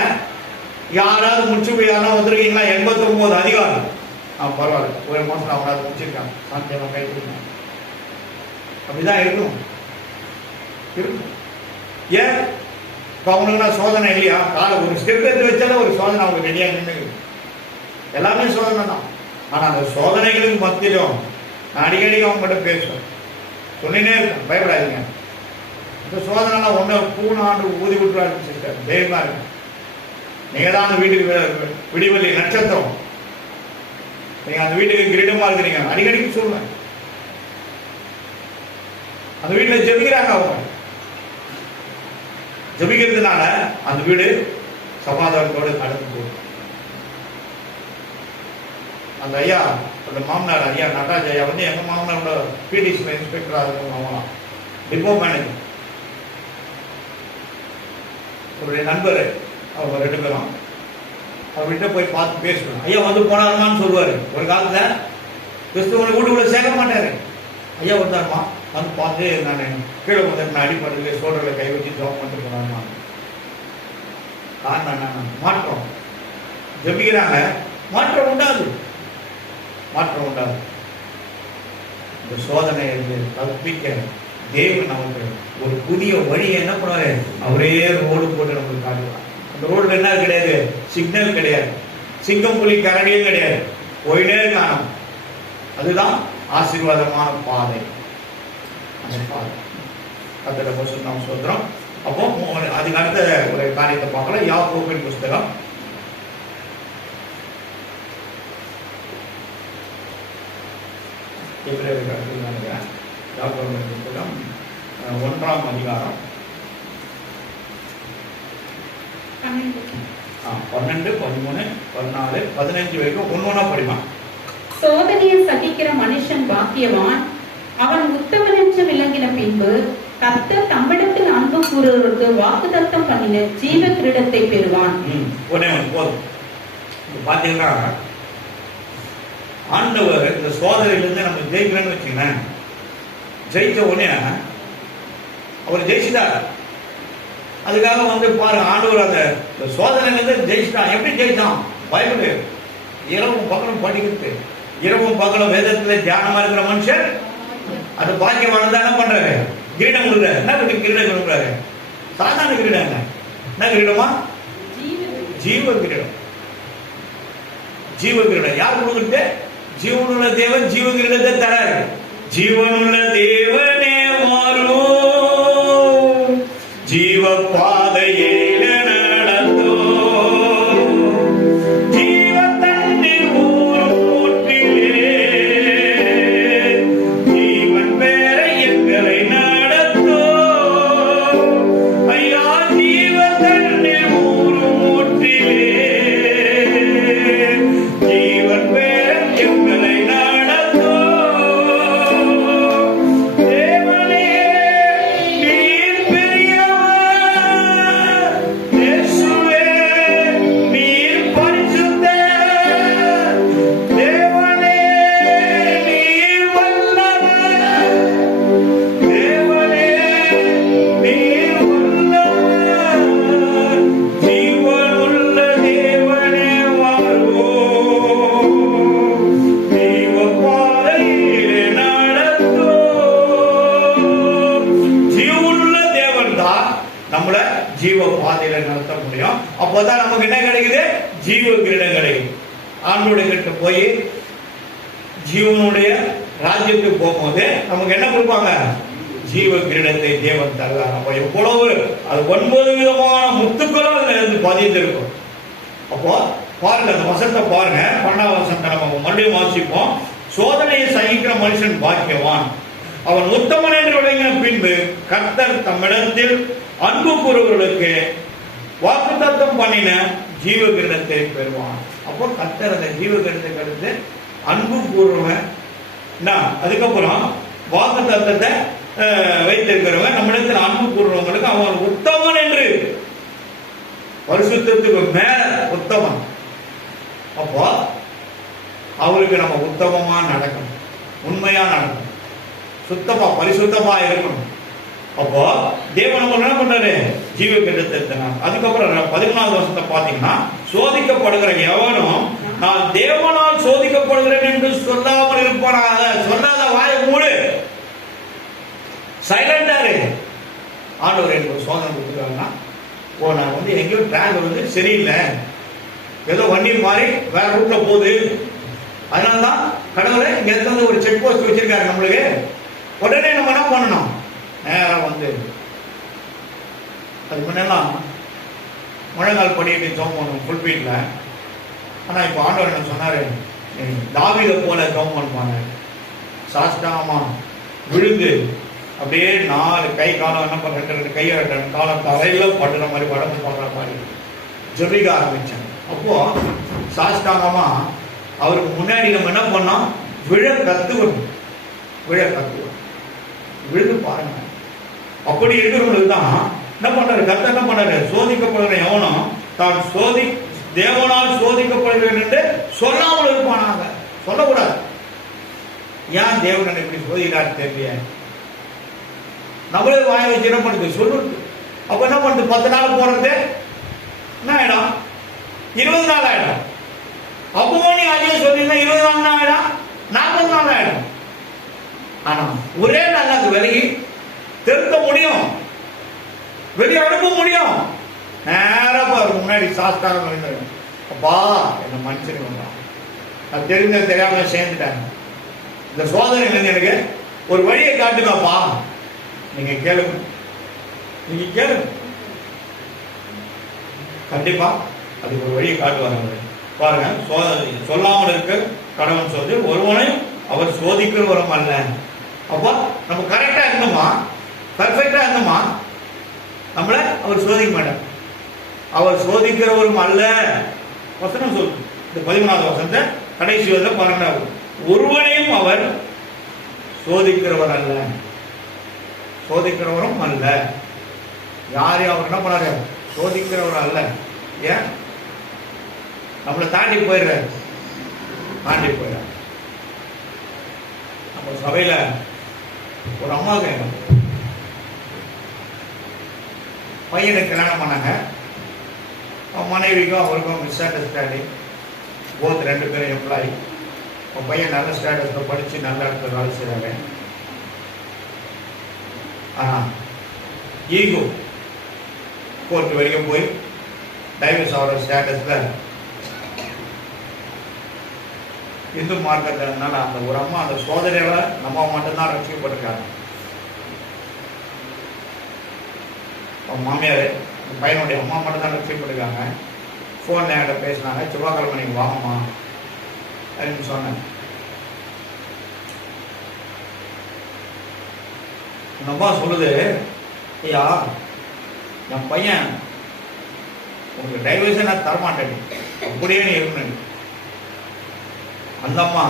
யாராவது முடிச்சு போய் யாராவது வந்துருக்கீங்களா? 89 அதிகாரம். பரவாயில்ல, 1 மாதம் அவங்களாவது முடிச்சிருக்காங்க. சாந்தியமாக கை கொடுங்க. அப்படிதான் இருக்கணும். ஏன் இப்போ அவங்களுக்குனா சோதனை இல்லையா? ஒரு ஸ்டெப் எடுத்து வச்சாலும் ஒரு சோதனை அவங்க ரெடியாக நின்று. எல்லாமே சோதனை தான். ஆனால் அந்த சோதனைகளுக்கு மத்தியிலும் நான் அடிக்கடி அவங்ககிட்ட பேசுவேன், சொல்லினே இருக்கேன், பயப்படாதீங்க. இந்த சோதனைலாம் ஒன்று பூன ஆண்டு ஊதி விட்டுறாரு சிஸ்டர், தைரியமாக இருக்கு. நீங்கள் தான் அந்த வீட்டுக்கு விடிவெள்ளி நட்சத்திரம். நீங்கள் அந்த வீட்டுக்கு கிரீடமாக இருக்கிறீங்க. அடிக்கடிக்கு சொல்லுவேன். அந்த வீட்டில் ஜெபிக்கிறாங்க. அவங்க ஜெபிக்கிறதுனால அந்த வீடு சமாதானத்தோடு கடந்து போகும். அந்த ஐயா, அந்த மாமனார் ஐயா நடராஜ் ஐயா வந்து எங்கள் மாமனாரோட பிடிசி இன்ஸ்பெக்டராக இருக்கும். அவங்களாம் டிப்போ மேனேஜர். அவருடைய நண்பர் அவங்க 2 பேரும். அவர்கிட்ட போய் பார்த்து பேசுவேன். ஐயா வந்து போனாருமான்னு சொல்லுவார். ஒரு காலத்தில் கிறிஸ்துவனை வீட்டுக்குள்ளே சேர்க்க மாட்டார். ஐயா வந்தாருமா வந்து பார்த்து நான் கீழே வந்து நான் அடிப்படையில் சோழரில் கை வச்சு ஜாப் பண்ணிட்டு போனாருமா. காரணம் என்ன? மாற்றம். ஜெபிக்கிறாங்க, மாற்றம் உண்டாது. மாற்றம் உண்டாது. இந்த சோதனை தப்பிக்க தேவன் நமக்கு ஒரு புதிய வழியை என்ன பண்ணுவாரு? அவரே ரோடு போட்டு நமக்கு காட்டுவார். அந்த ரோடுல என்ன கிடையாது? சிக்னல் கிடையாது, சிங்கம் புலி கரடியும் கிடையாது. போயிட்டே காணும். அதுதான் ஆசீர்வாதமான பாதை. அந்த பாதை கர்த்தருடைய பரிசுத்த நாமத்துக்கு ஸ்தோத்திரம். அப்போ அதுக்கு அடுத்த ஒரு காரியத்தை பார்க்கலாம். யாக்கோபின் புஸ்தகம் 1ஆம் அதிகாரம் 12, 13, 14, 15 வரைக்கும் ஒன்னொன்னா படிமா. சோதனையை சகிக்கிற மனுஷன் பாக்கியவான், அவன் உத்தமன் என்று விளங்கின பின்பு கர்த்தர் தம்மிடத்தில் அன்பு கூறுவதற்கு வாக்குத்தத்தம் பண்ணின ஜீவ கிரீடத்தை பெறுவான். உடனே போதும். பாத்தீங்கன்னா ஆண்டவர் இந்த சோதனையிலிருந்து நம்ம ஜெயிக்கிறேன்னு வச்சுக்கிறேன். ஜெயிச்ச உடனே அவர் ஜெயிச்சுட்டார். அதுக்காக வந்து பாருங்க, ஆண்டவர் அந்த சோதனையிலிருந்து ஜெயிச்சிட்டான். எப்படி ஜெயிச்சான்? பைபிள் இரவும் பகலும் படிக்கிறது, இரவும் பகலும் வேதத்துல தியானமா இருக்கிற மனுஷன் அது பாக்கியவான தான். என்ன பண்றாரு? கிரீடம் கொடுக்குறாரு. என்ன கிரீடம் கொடுக்குறாரு? சாதாரண கிரீடம் என்ன கிரீடமா? ஜீவ கிரீடம். ஜீவ கிரீடம் யார் கொடுக்குறது? ஜீவனுள்ள தேவன் ஜீவ கிரீடத்தை தராரு. ஜீவனுள்ள தேவனே மாறும் ஜீவ பாதையே நம்மள ஜீவ பாதையில நடத்த முடியும். அப்போதான் நமக்கு என்ன கிடைக்குது? ஜீவ கிரீடம் கிடைக்கும். ஆண்டோட கிட்ட போய் ஜீவனுடைய ராஜ்யத்துக்கு போகும்போது நமக்கு என்ன கொடுப்பாங்க? ஜீவ கிரீடத்தை தேவன் தருவார். அப்ப எவ்வளவு அது 9 விதமான முத்துக்களும் அதுல இருந்து பதிந்திருக்கும். அப்போ பாருங்க, அந்த வசனத்தை பாருங்க, 12வது வசனத்தை நம்ம மறுபடியும் வாசிப்போம். சோதனையை சகிக்கிற மனுஷன் பாக்கியவான், அவன் உத்தமன் என்று விளங்கின பின்பு கர்த்தர் தம்மிடத்தில் அன்பு கூறுவர்களுக்கு வாக்குத்தத்தம் பண்ணின ஜீவ கிரீடத்தை பெறுவான். அப்போ கர்த்தர் அந்த ஜீவ கிரீடத்தை கருத்து அன்பு கூறுவன். அதுக்கப்புறம் வாக்குத்தத்தத்தை வைத்திருக்கிறவன் நம்மிடத்தில் அன்பு கூறுறவங்களுக்கு அவன் உத்தமன் என்று, பரிசுத்தத்துக்கு மேல உத்தமன். அப்போ அவருக்கு நம்ம உத்தமமா நடக்கணும், உண்மையா நடக்கணும், சுத்தமா பரிசுத்தமா இருக்கணும். அப்போ தேவன் நம்ம என்ன பண்றாரு? ஜீவ கிரீடத்தை. அதுக்கப்புறம் 13வது வசனத்தை பாத்தீங்கன்னா, சோதிக்கப்படுகிற எவனும் நான் தேவனால் சோதிக்கப்படுகிறேன் என்று சொல்லாமல் இருப்பானாக. சொல்லாத வாயை மூடு, சைலண்டா இரு. ஆண்டவர் எனக்கு ஒரு சோதனை கொடுத்துருக்காங்கன்னா, நான் வந்து எங்கேயோ டிராக் வந்து சரியில்லை, ஏதோ வண்டி மாறி வேற ரூட்ல போகுது, அதனாலதான் கடவுளை இங்க வந்து ஒரு செக் போஸ்ட் வச்சிருக்காரு நம்மளுக்கு. உடனே நம்ம என்ன பண்ணணும்? நேரம் வந்து அது முன்னெல்லாம் முழங்கால் படிட்டு ஜோம் பண்ணணும் ஃபுல் பீட்ல. ஆனா இப்ப ஆண்டவர் என்ன சொன்னாரு? தாவீதை போல ஜோம் பண்ணுவாங்க, சாஷ்டாங்கமா விழுந்து அப்படியே 4 கை காலம் என்ன பண்ற, 2 கையை 2 காலம் தலையில படுற மாதிரி உடம்பு படுற மாதிரி ஜெபிக்க ஆரம்பிச்சேன். அப்போ சாஷ்டாங்கமா அவருக்கு முன்னாடி நம்ம என்ன பண்ணோம்? விழ கத்துக்கணும், விழுந்து பாருங்க. அப்படி இருக்கிறவங்களுக்கு தான் என்ன பண்றாரு? கர்த்தர் என்ன பண்றாரு? சோதிக்கப்படுகிற எவனும் தான் தேவனால் சோதிக்கப்படுகிறேன் என்று சொல்லாமல் இருப்பானாங்க. சொல்லக்கூடாது. ஏன் தேவன் இப்படி சோதிக்கிறாரு தெரியல, நம்மளே வாய வச்சு என்ன பண்ணுது? சொல்லுது. அப்ப என்ன பண்ணுது? 10 நாள் போறது என்ன ஆயிடும்? 20 நாள் ஆயிடும். அப்போ நீ அதே சொல்லிருந்தா 20 நாள் ஆயிடும், 40 நாள் ஆயிடும். ஆனா ஒரே நாள் அது விலகி திருத்த முடியும், வெளியே அனுப்ப முடியும். நேரம் முன்னாடி சாஸ்தாங்க, அப்பா என்ன மனுஷன் நான் தெரிஞ்ச தெரியாம சேர்ந்துட்டாங்க, இந்த சோதனையிலிருந்து எனக்கு ஒரு வழியை காட்டுங்கப்பா. நீங்க கேளுங்க, கண்டிப்பா அதுக்கு ஒரு வழியை காட்டுவாங்க. பாருங்க, சொல்லாமல் இருக்க கடவுள் சொல்லி ஒருவனையும் அவர் சோதிக்கிறவரும் அல்ல. அப்போ நம்ம கரெக்டா இருந்தோமா, பர்ஃபெக்டா இருந்தோமா, நம்மள அவர் சோதிக்க மாட்டார். அவர் சோதிக்கிறவரும் அல்ல. வசனம் சொல்லு, இந்த 13வது வசனத்தை கடைசி வந்து பாருங்க, ஒருவனையும் அவர் சோதிக்கிறவர் அல்ல, சோதிக்கிறவரும் அல்ல. யாரையும் அவர் என்ன பண்ணாரு? சோதிக்கிறவர் அல்ல. ஏன்? நம்மளை தாண்டி போயிடுறாரு. நம்ம சபையில ஒரு அம்மா கேட்க பையனுக்கு கல்யாணம் பண்ணாங்க. மனைவிக்கும் அவருக்கும் மிஸ் அண்டர்ஸ்டாண்டிங். போத் 2 பேரும் எம்ப்ளாயி. பையன் நல்ல ஸ்டேட்டஸில் படித்து நல்ல இடத்துல வேலை செய்கிறாங்க. ஆனால் ஈகோ கோர்ட்டு வரைக்கும் போய் டைவர்ஸ் ஆகிற ஸ்டேட்டஸில் இந்து மார்க்கத்தினால அந்த ஒரு அம்மா அந்த சோதனையில நம்ம மட்டும்தான் ரட்சிக்கப்பட்டிருக்காங்க. மாமியார் பையனுடைய அம்மா மட்டும்தான் ரட்சிக்கப்பட்டிருக்காங்க. ஃபோனில் என்கிட்ட பேசினாங்க, செவ்வாய்க்கிழமை நீங்கள் வாங்கம்மா அப்படின்னு சொன்னேன். அந்த அம்மா சொல்லுது, ஐயா என் பையன் உங்களுக்கு டைவர்ஸே நான் தரமாட்டேன், அப்படியே நீ இருக்கணும். அந்த அம்மா,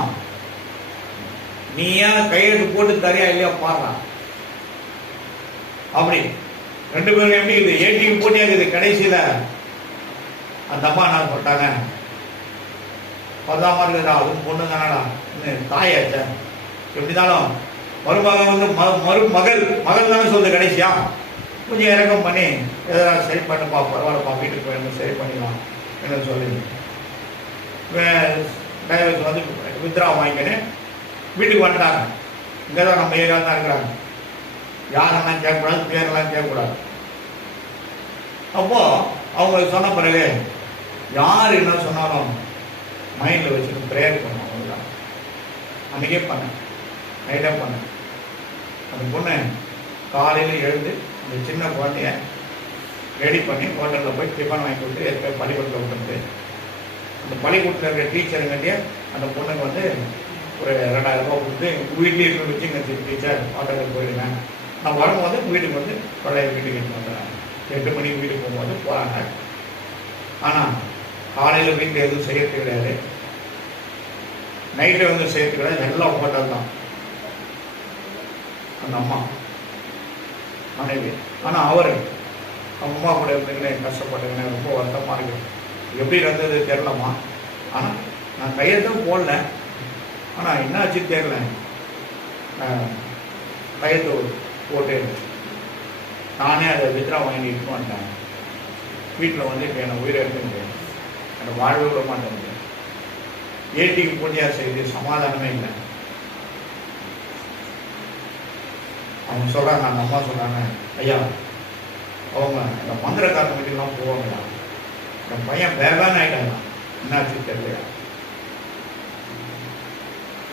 நீ ஏன் கையெழுத்து போட்டு தரியா இல்லையா பாடுறா அப்படி 2 பேரும் எப்படி இது ஏடிஎம் போட்டியா இருக்குது. கடைசியில அந்த அம்மா என்ன சொல்லிட்டாங்க, 10ஆம் இருக்குதா, அதுவும் பொண்ணு தானடா, தாயாச்ச எப்படினாலும் மருமகன் வந்து மகள் தானே சொல்லுது. கடைசியா கொஞ்சம் இறக்கம் பண்ணி எதாவது சரி பண்ணுப்பா, பரவாயில்லப்பா, வீட்டுக்கு போய் சரி பண்ணிடலாம் என்ன சொல்லி டைவர்ஸ் வந்து வித்ரா வாங்கிக்கின்னு வீட்டுக்கு வந்துட்டாங்க. இங்கே தான் நம்ம ஏரியாவில் தான் இருக்கிறாங்க. யாரெல்லாம் கேட்கக்கூடாது, பேரெல்லாம் கேட்கக்கூடாது. அப்போ அவங்க சொன்ன பிறகு யார் என்ன சொன்னாலும் மைண்டில் வச்சுட்டு ப்ரேயர் பண்ணுவோம். அவங்களாம் அன்றைக்கே பண்ணேன், நைட்டே பண்ணேன். அந்த பொண்ணு காலையில் எழுந்து அந்த சின்ன குழந்தைய ரெடி பண்ணி ஹோட்டலில் போய் டிஃபன் வாங்கி கொடுத்து ஏற்கனவே பள்ளிக்கூடத்தில் விட்டுருந்து அந்த பள்ளிக்கூடத்தில் இருக்கிற டீச்சருங்கிட்டே அந்த பொண்ணுக்கு வந்து ஒரு 2000 ரூபா கொடுத்து வீட்லேயே இருக்க வச்சு இங்கே டீச்சர் ஹோட்டலுக்கு போயிடுங்க, நான் வரும்போது வீட்டுக்கு வந்து பழைய வீட்டுக்கு எடுத்து வந்துடுறேன். 8 மணிக்கு வீட்டுக்கு போகும்போது போகிறாங்க. ஆனால் காலையில் வீட்டில் எதுவும் செய்யறது கிடையாது, நைட்டு வந்து செய்யறது கிடையாது, எல்லாம் ஹோட்டல் தான் அந்த அம்மா மனைவி. ஆனால் அவர் அம்மா கூட இருந்துக்கினே கஷ்டப்பட்டுக்கினே ரொம்ப வருத்தமாக இருக்கு. எப்படி இருந்தது தெரிலம்மா, ஆனால் நான் கையெழுத்தும் போடல, ஆனால் என்னாச்சு தெரியல, கையெழுத்து போட்டு நானே அதை வித்ரா வாங்கி இருக்க மாட்டேன். வீட்டில் வந்து இப்போ என்னை உயிரை எடுத்துக்கிட்டு என்னை வாழ விட மாட்டேன். ஏடிக்கு போட்டியாக செய்து சமாதானமே இல்லை. அவங்க சொல்கிறாங்க, அந்த அம்மா சொல்கிறாங்க, ஐயா அவங்க இந்த மந்திரக்காரன் வீட்டுக்கெல்லாம் போவாங்கடா, என் பையன் வேகான ஆகிட்டாங்க, என்னாச்சு தெரியல,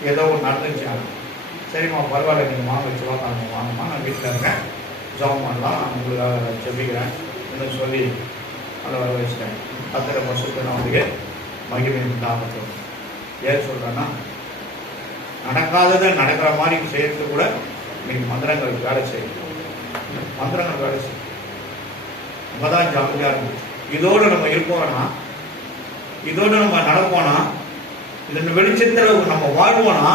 ஏதோ ஒன்று நடந்துச்சாங்க. சரிம்மா பரவாயில்ல, நீங்கள் வாங்க வச்சுருவாங்க, வாங்கம்மா நான் வீட்டில் இருக்கேன், ஜாப் பண்ணலாம், உங்களுக்காக செபிக்கிறேன் என்று சொல்லி அதை வர வச்சுட்டேன். 10 வருஷத்துக்கு நான் வந்து மகிமை உண்டாகட்டும். ஏன் சொல்கிறேன்னா, நடக்காததை நடக்கிற மாதிரி செய்யறது கூட நீங்கள் மந்திரங்கள் வேலை செய்யணும். மந்திரங்கள் வேலை செய்யும், நம்ம தான் ஜாக்கிரதையாக இருக்கும். இதோடு நம்ம இருப்போம்னா, இதோடு நம்ம நடப்போம்னா, இதன் வெளிச்சத்தில் நம்ம வாழ்வோம்னா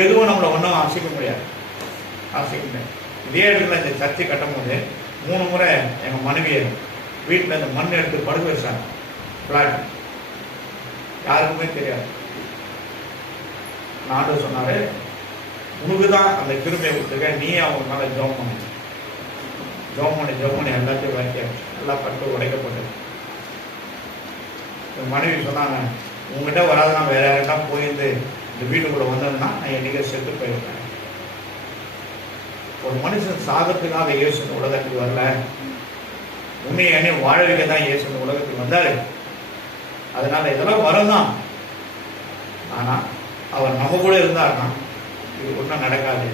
எதுவும் நம்மளை ஒன்றும் அசைக்க முடியாது, அசைக்க முடியாது. இதே இடத்துல இந்த சர்ச்சை கட்டும் போது 3 முறை எங்கள் மனைவியை வீட்டில் இந்த மண் எடுத்து படுக்க வச்சாங்க. பிளாட் யாருக்குமே தெரியாது. நாடு சொன்னாரு, உனக்கு தான் அந்த கிருமையை கொடுத்துருக்க, நீ அவங்க மேலே ஜோம் பண்ணி எல்லாத்தையும் வாங்கியாச்சு, எல்லாம் பட்டு உடைக்கப்பட்டது. என் மனைவி சொன்னாங்க, உங்ககிட்ட வராதுன்னா வேற யாருக்கா போயிருந்து இந்த வீட்டுக்குள்ள வந்ததுன்னா நான் என்னைக்கு செத்து போயிருப்பேன். ஒரு மனுஷன் சாகத்துக்காக இயேசு இந்த உலகத்துக்கு வரல, உண்மையை என்னை வாழ வைக்க தான் இயேசு இந்த உலகத்துக்கு வந்தாரு. அதனால இதெல்லாம் வரும் தான். ஆனா அவர் நம்ம கூட இருந்தாருன்னா இது ஒன்றும் நடக்காது.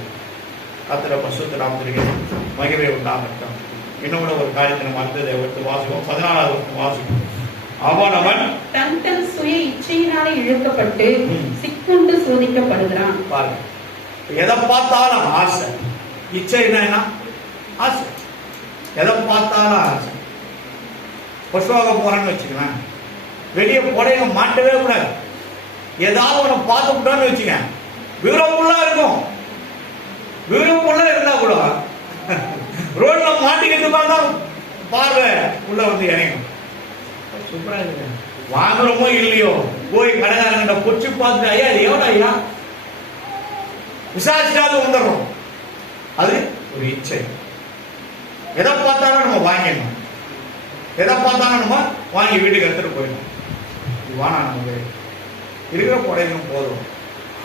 கர்த்தர் பரிசுத்த நாமத்திற்கு மகிமை உண்டாகட்டும். இன்னொரு ஒரு காரியத்தை நம்ம அடுத்ததை எடுத்து வாசிப்போம். 14வது வசனம் வாசிப்போம். அவன் தன் சுய இச்சையினாலே இழுக்கப்பட்டு சிக்குண்டு சோதிக்கப்படுகிறான். பாருங்க, எதை பார்த்தாலும் ஆசை. இச்சைன்னா என்ன? ஆசை. எதை பார்த்தாலும் ஆசை. பசுவாக போறேன்னு வச்சுக்கேன், வெளியே புடையில மாட்டவே கூடாது. ஏதாவது ஒன்று பார்த்து விட்டோன்னு வச்சுக்க, விரும்புள்ளா இருக்கும். விரும்புள்ள இருந்தா கூட ரோட்ல மாட்டிக்கிட்டு பார்த்தா பார்வை உள்ள வந்து இறங்கும். சூப்பரா இருக்கு. வாங்குறோமோ இல்லையோ போய் கடைக்காரங்கிட்ட பொச்சு பார்த்துட்டு, ஐயா இது எவ்வளோ ஐயா விசாரிச்சாவது வந்துடுறோம். அது ஒரு இச்சை. எதை பார்த்தாலும் நம்ம வாங்கிடணும். எதை பார்த்தாலும் நம்ம வாங்கி வீட்டுக்கு எடுத்துட்டு போயிடணும். இது வானா நமக்கு இருக்கிற புடவையும் போதும்,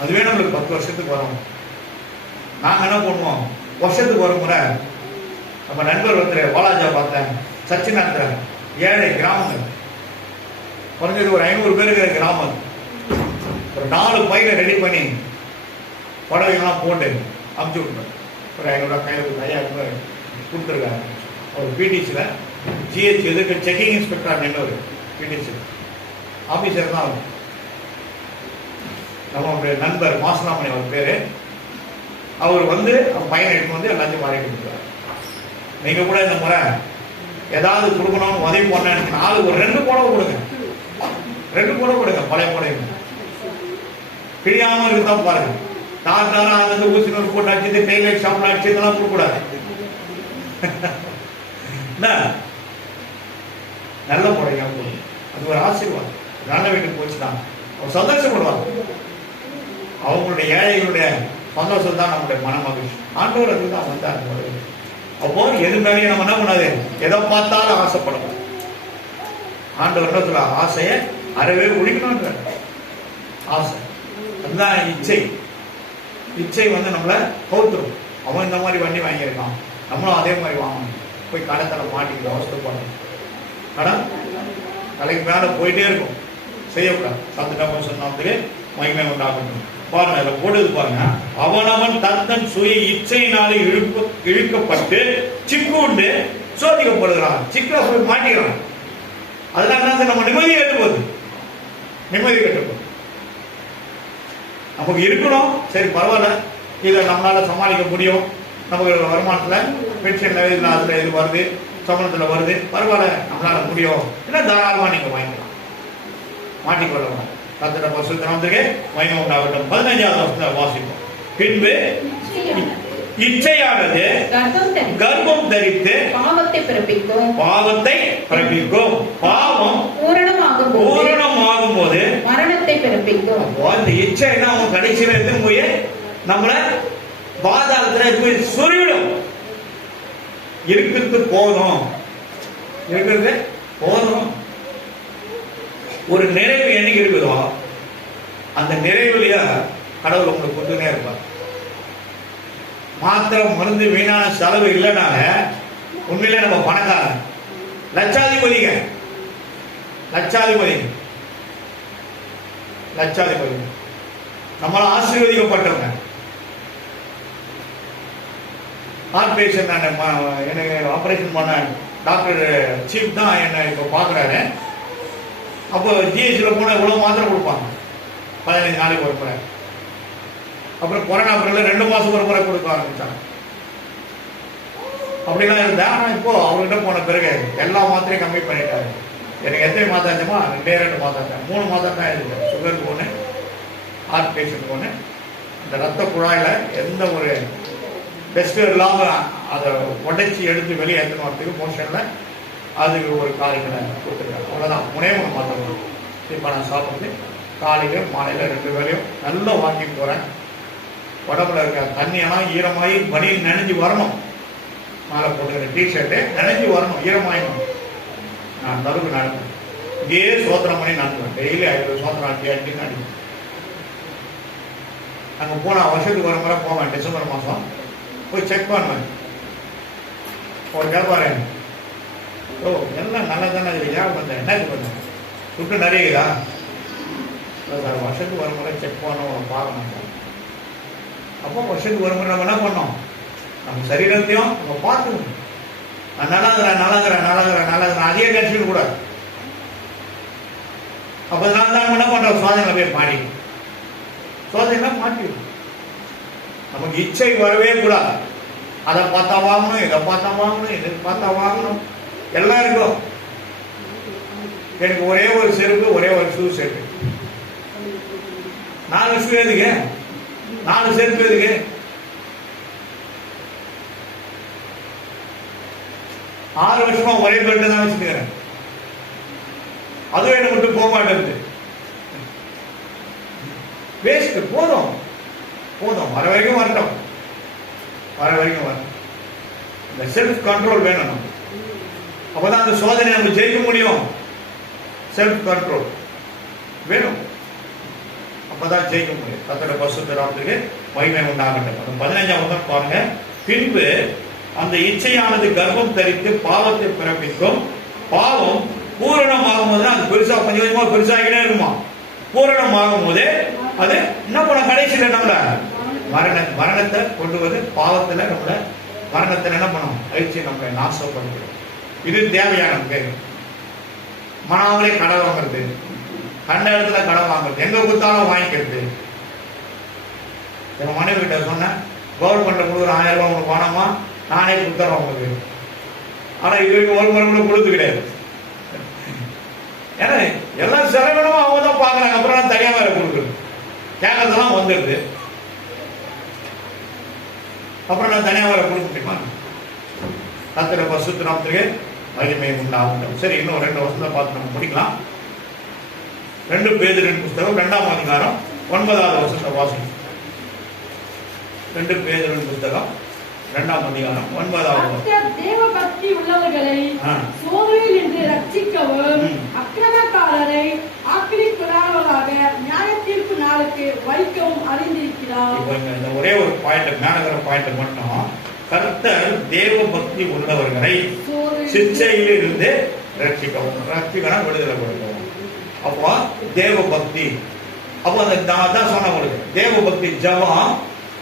அதுவே நம்மளுக்கு 10 வருஷத்துக்கு வரும். நாங்கள் என்ன பண்ணுவோம், வருஷத்துக்கு ஒரு முறை நம்ம நண்பர் ஒருத்தர் வாலாஜா பார்த்தேன், சச்சிநாத்திர ஏழை கிராமங்கள், குறைஞ்சது ஒரு 500 பேர் இருக்கிற கிராமம், ஒரு 4 பையில ரெடி பண்ணி புடவைகள்லாம் போட்டு அமுச்சு விட்டுருவோம். ஒரு 500 கையில் 5000 ரூபாய் கொடுத்துருக்காங்க. ஒரு பிடிசியில் ஜிஹெச் எதுக்கு செக்கிங் இன்ஸ்பெக்டர் நின்று பிடிசி ஆஃபீஸர் தான் அவர். நம்மளுடைய நண்பர் மாசலாமணி அவர் பேர். அவர் வந்து அவர் பையனை எடுத்து வந்து எல்லாத்தையும் மாறிட்டு கொடுக்குறாரு. நீங்கள் கூட இந்த முறை ஏதாவது கொடுக்கணும்னு உதவி பண்ண ஆளுக்கு ஒரு 2 புடவை கொடுங்க, 2 புடவை கொடுங்க, பழைய புடவை பிரியாமல் இருக்குதான் பாருங்க. டாக்டரா அது ஊசி நூறு போட்டு அடிச்சது, டெய்லர் ஷாப்ல அடிச்சு இதெல்லாம் கொடுக்கூடாது. நல்ல புடவையா போடும், அது ஒரு ஆசீர்வாதம். நல்ல வீட்டுக்கு போச்சுதான் அவர் சந்தோஷப்படுவாங்க. அவங்களுடைய ஏழைகளுடைய சந்தோஷம் தான் நம்முடைய மன மகிழ்ச்சி. ஆண்டவர் அதுதான் வந்தார். அப்போ எது மேலேயும் நம்ம என்ன பண்ணாது, எதை பார்த்தாலும் ஆசைப்படணும். ஆண்டவர் என்ன சொல்ல, ஆசையை அறவே ஒழிக்கணும்ன்ற ஆசை, அதுதான் இச்சை. இச்சை வந்து நம்மளை கவுத்துரும். அவன் இந்த மாதிரி வண்டி வாங்கியிருக்கான், நம்மளும் அதே மாதிரி வாங்கணும். போய் கடத்தலை மாட்டிக்கிட்டு அவசரப்படணும். கடன் தலைக்கு மேலே போயிட்டே இருக்கும், செய்யக்கூடாது. சத்துட்டா சொன்னதுக்கு மகிமை உண்டாகட்டும். பாருங்க, அதில் போடுது பாருங்க, அவனவன் தத்தன் சுய இச்சையினாலே இழுக்கப்பட்டு சிக்குண்டு சோதிக்கப்படுகிறான். சிக்கல போய் மாட்டிக்கிறான். அதனால நம்ம நிம்மதி கட்டுப்போகுது, நிம்மதி கட்டுப்போகுது. நமக்கு இருக்கணும், சரி பரவாயில்ல, இதை நம்மளால சமாளிக்க முடியும். நமக்கு வருமானத்தில் பென்ஷன்ல இதில் அதில் இது வருது, சம்பளத்தில் வருது, பரவாயில்ல நம்மளால முடியும். இல்லை தாராளமாக நீங்கள் வாங்கிக்கலாம், மாட்டிக்கொள்ளலாம். கர்த்தருடைய பரிசுத்த நாமத்துக்கு மகிமை உண்டாகட்டும். 15வது வசனத்தை வாசிப்போம். பின்பு இச்சையானது கர்ப்பம் தரித்து பாவத்தை பிறப்பிக்கும். பாவம் பூரணமாகும் போது மரணத்தை பிறப்பிக்கும். அந்த இச்சைன்னா அவன் கடைசியில இருந்து போய் நம்மள பாதாளத்துல போய் சொருவிடும். இருக்கிறது போதும், இருக்கிறது போதும். ஒரு நிறைவு என்னைக்கு இருக்குதோ அந்த நிறைவுலையா கடவுள் உங்களுக்கு கொண்டுனே இருப்பார். மாத்திரை மருந்து வீணான செலவு இல்லைனால உண்மையிலே நம்ம பணக்காரன், லட்சாதிபதிங்க, லட்சாதிபதி நம்மளால ஆசீர்வதிக்கப்பட்டவங்க. ஹார்ட் பேஷண்ட் எனக்கு ஆபரேஷன் பண்ண டாக்டர் சீப் தான் என்ன இப்போ பார்க்குறாரு. அப்போ ஜிஹெச்ல போனால் இவ்வளோ மாத்திரை கொடுப்பாங்க, 15 நாளைக்கு ஒரு முறை. அப்புறம் கொரோனா பிறகு 2 மாதம் ஒரு முறை கொடுக்க ஆரம்பிச்சாங்க. அப்படிலாம் இருந்தா. ஆனால் இப்போ அவர்கிட்ட போன பிறகு எல்லா மாத்திரையும் கம்மி பண்ணிட்டாரு. எனக்கு எத்தனை மாதம் ஆச்சுமா, 2 மாதம் தான், 3 மாதம் தான் இருக்குது. சுகருக்கு ஒன்று, ஹார்ட் பேஷண்ட்டுக்கு ஒன்று. அந்த ரத்த குழாயில் எந்த ஒரு டெஸ்ட்டும் இல்லாமல் அதை உடைச்சி எடுத்து வெளியே ஏற்றணும் வரத்துக்கு மோஷனில் அதுக்கு ஒரு காலைகளை கொடுத்துருக்காங்க. அவ்வளோதான், 3 மாதம். இப்போ நான் சாப்பிட்டு காலையில் மாலையில் 2 வேளையும் நல்லா வாக்கிங் போகிறேன். உடம்புல இருக்க தண்ணியெல்லாம் ஈரமாகி பனியில் நனைஞ்சு வரணும். மேலே போட்டுக்கிற டிஷர்ட்டு நனைஞ்சு வரணும், ஈரமாயிடணும். நான் தருவு நடப்பேன், இங்கேயே சோத்திரம் பண்ணி நடத்துவேன். டெய்லி 5 சோத்திரம் அடிச்சு அடிப்பேன். அங்கே போனால் வருஷத்துக்கு ஒரு முறை போவேன். டிசம்பர் மாதம் போய் செக் பண்ணுவேன். ஒரு கேட்பாரு, ஓ எல்லாம் நல்லா தானே இருக்குது, ஏன் வந்தேன், என்ன இது பண்ணேன், துட்டு நிறையுதா? சார் வருஷத்துக்கு ஒரு முறை செக் பண்ணணும், பார்க்கணும். அப்போ வருஷத்துக்கு ஒரு முறை நம்ம என்ன பண்ணோம், நம்ம சரீரத்தையும் நம்ம பார்த்துக்கணும். நான் நல்லாங்கிறேன் அதே டென்ஷன் கூடாது. அப்போ அதனால தான் நம்ம என்ன பண்ணுறோம், சோதனை போய் மாட்டி சோதனைலாம் மாட்டிடும். நமக்கு இச்சை வரவே கூடாது. அதை பார்த்தா வாங்கணும், இதை பார்த்தா வாங்கணும், இதை பார்த்தா வாங்கணும், எல்லாம் இருக்கும். எனக்கு ஒரே ஒரு செருப்பு, ஒரே ஒரு ஷூ செட்டு. 4 ஷூ எதுக்கு, 4 செருப்பு எதுக்கு? ஆறு வருஷமா ஒரே பெல்ட் தான் வச்சுக்கிறேன். அதுவும் என்ன மட்டும் போக மாட்டேங்குது. வேஸ்ட். போதும் வர வரைக்கும் வரட்டும். இந்த செல்ஃப் கண்ட்ரோல் வேணும். அப்பதான் அந்த சோதனை நம்ம ஜெயிக்க முடியும். செல்ஃப் கண்ட்ரோல் வேணும், அப்பதான் ஜெயிக்க முடியும். கர்த்தருடைய பரிசுத்த நாமத்துக்கு மகிமை உண்டாகட்டும். அந்த 15ஆம் வசனம் பாருங்க. பின்பு அந்த இச்சையானது கர்ப்பம் தரித்து பாவத்தை பிறப்பிக்கும். பாவம் பூரணமாகும் போது அது பெருசா கொஞ்சம் கொஞ்சமா பெருசாகிட்டே இருக்குமா. பூரணமாகும் போதே அது என்ன பண்ண கடைசியில நம்மள மரணத்தை கொண்டு வந்து பாவத்துல நம்மள மரணத்துல என்ன பண்ணும் அழிச்சு நம்மளை நாசப்படுத்தும். இது தேவையான கேள்வி. மனாமலே கடை வாங்குறது, கண்ட இடத்துல கடை வாங்குறது, எங்க கொடுத்தாலும் வாங்கிக்கிறது. என் மனைவி கிட்ட சொன்னேன், கவர்மெண்ட்ல கொடுக்குற 1000 ரூபாய் உங்களுக்கு வேணாமா, நானே கொடுத்துறேன் உங்களுக்கு. ஆனா இது வரைக்கும் ஒரு முறை கூட கொடுத்து கிடையாது. ஏன்னா எல்லாம் செலவினமும் அவங்க தான் பாக்குறாங்க. அப்புறம் நான் தனியா வேற கொடுக்குறது, கேட்கறதெல்லாம் வந்துடுது. அப்புறம் நான் தனியா வேற கொடுக்க முடியுமா? கர்த்தருடைய பரிசுத்த நாமத்துக்கு மகிமை உண்டாகட்டும். சரி, இன்னும் 2 வருஷத்தை பார்த்து நம்ம முடிக்கலாம். 2 பேதுரு புஸ்தகம் 2ஆம் அதிகாரம் 9வது வசனத்தை வாசிக்கும். 2 பேதுரு புஸ்தகம் 2ஆம் அதிகாரம் 9வது. தேவ பக்தி உள்ளவர்களை சோதனையில் இருந்து ரட்சிக்கவும் அக்கிரமக்காரரை ஆக்கிரிக்குள்ளாக நியாய தீர்ப்பு நாளுக்கு வைக்கவும் அறிந்திருக்கிறார். இந்த ஒரே ஒரு பாயிண்ட், மேனகர பாயிண்ட் மட்டும், கர்த்தர் தேவ பக்தி உள்ளவர்களை சிச்சையில் இருந்து ரட்சிக்கவும், ரட்சிக்கணும் விடுதலை கொடுக்கவும். அப்போ தேவ பக்தி, அப்போ அந்த தான் சொன்ன உங்களுக்கு தேவ பக்தி ஜபம்,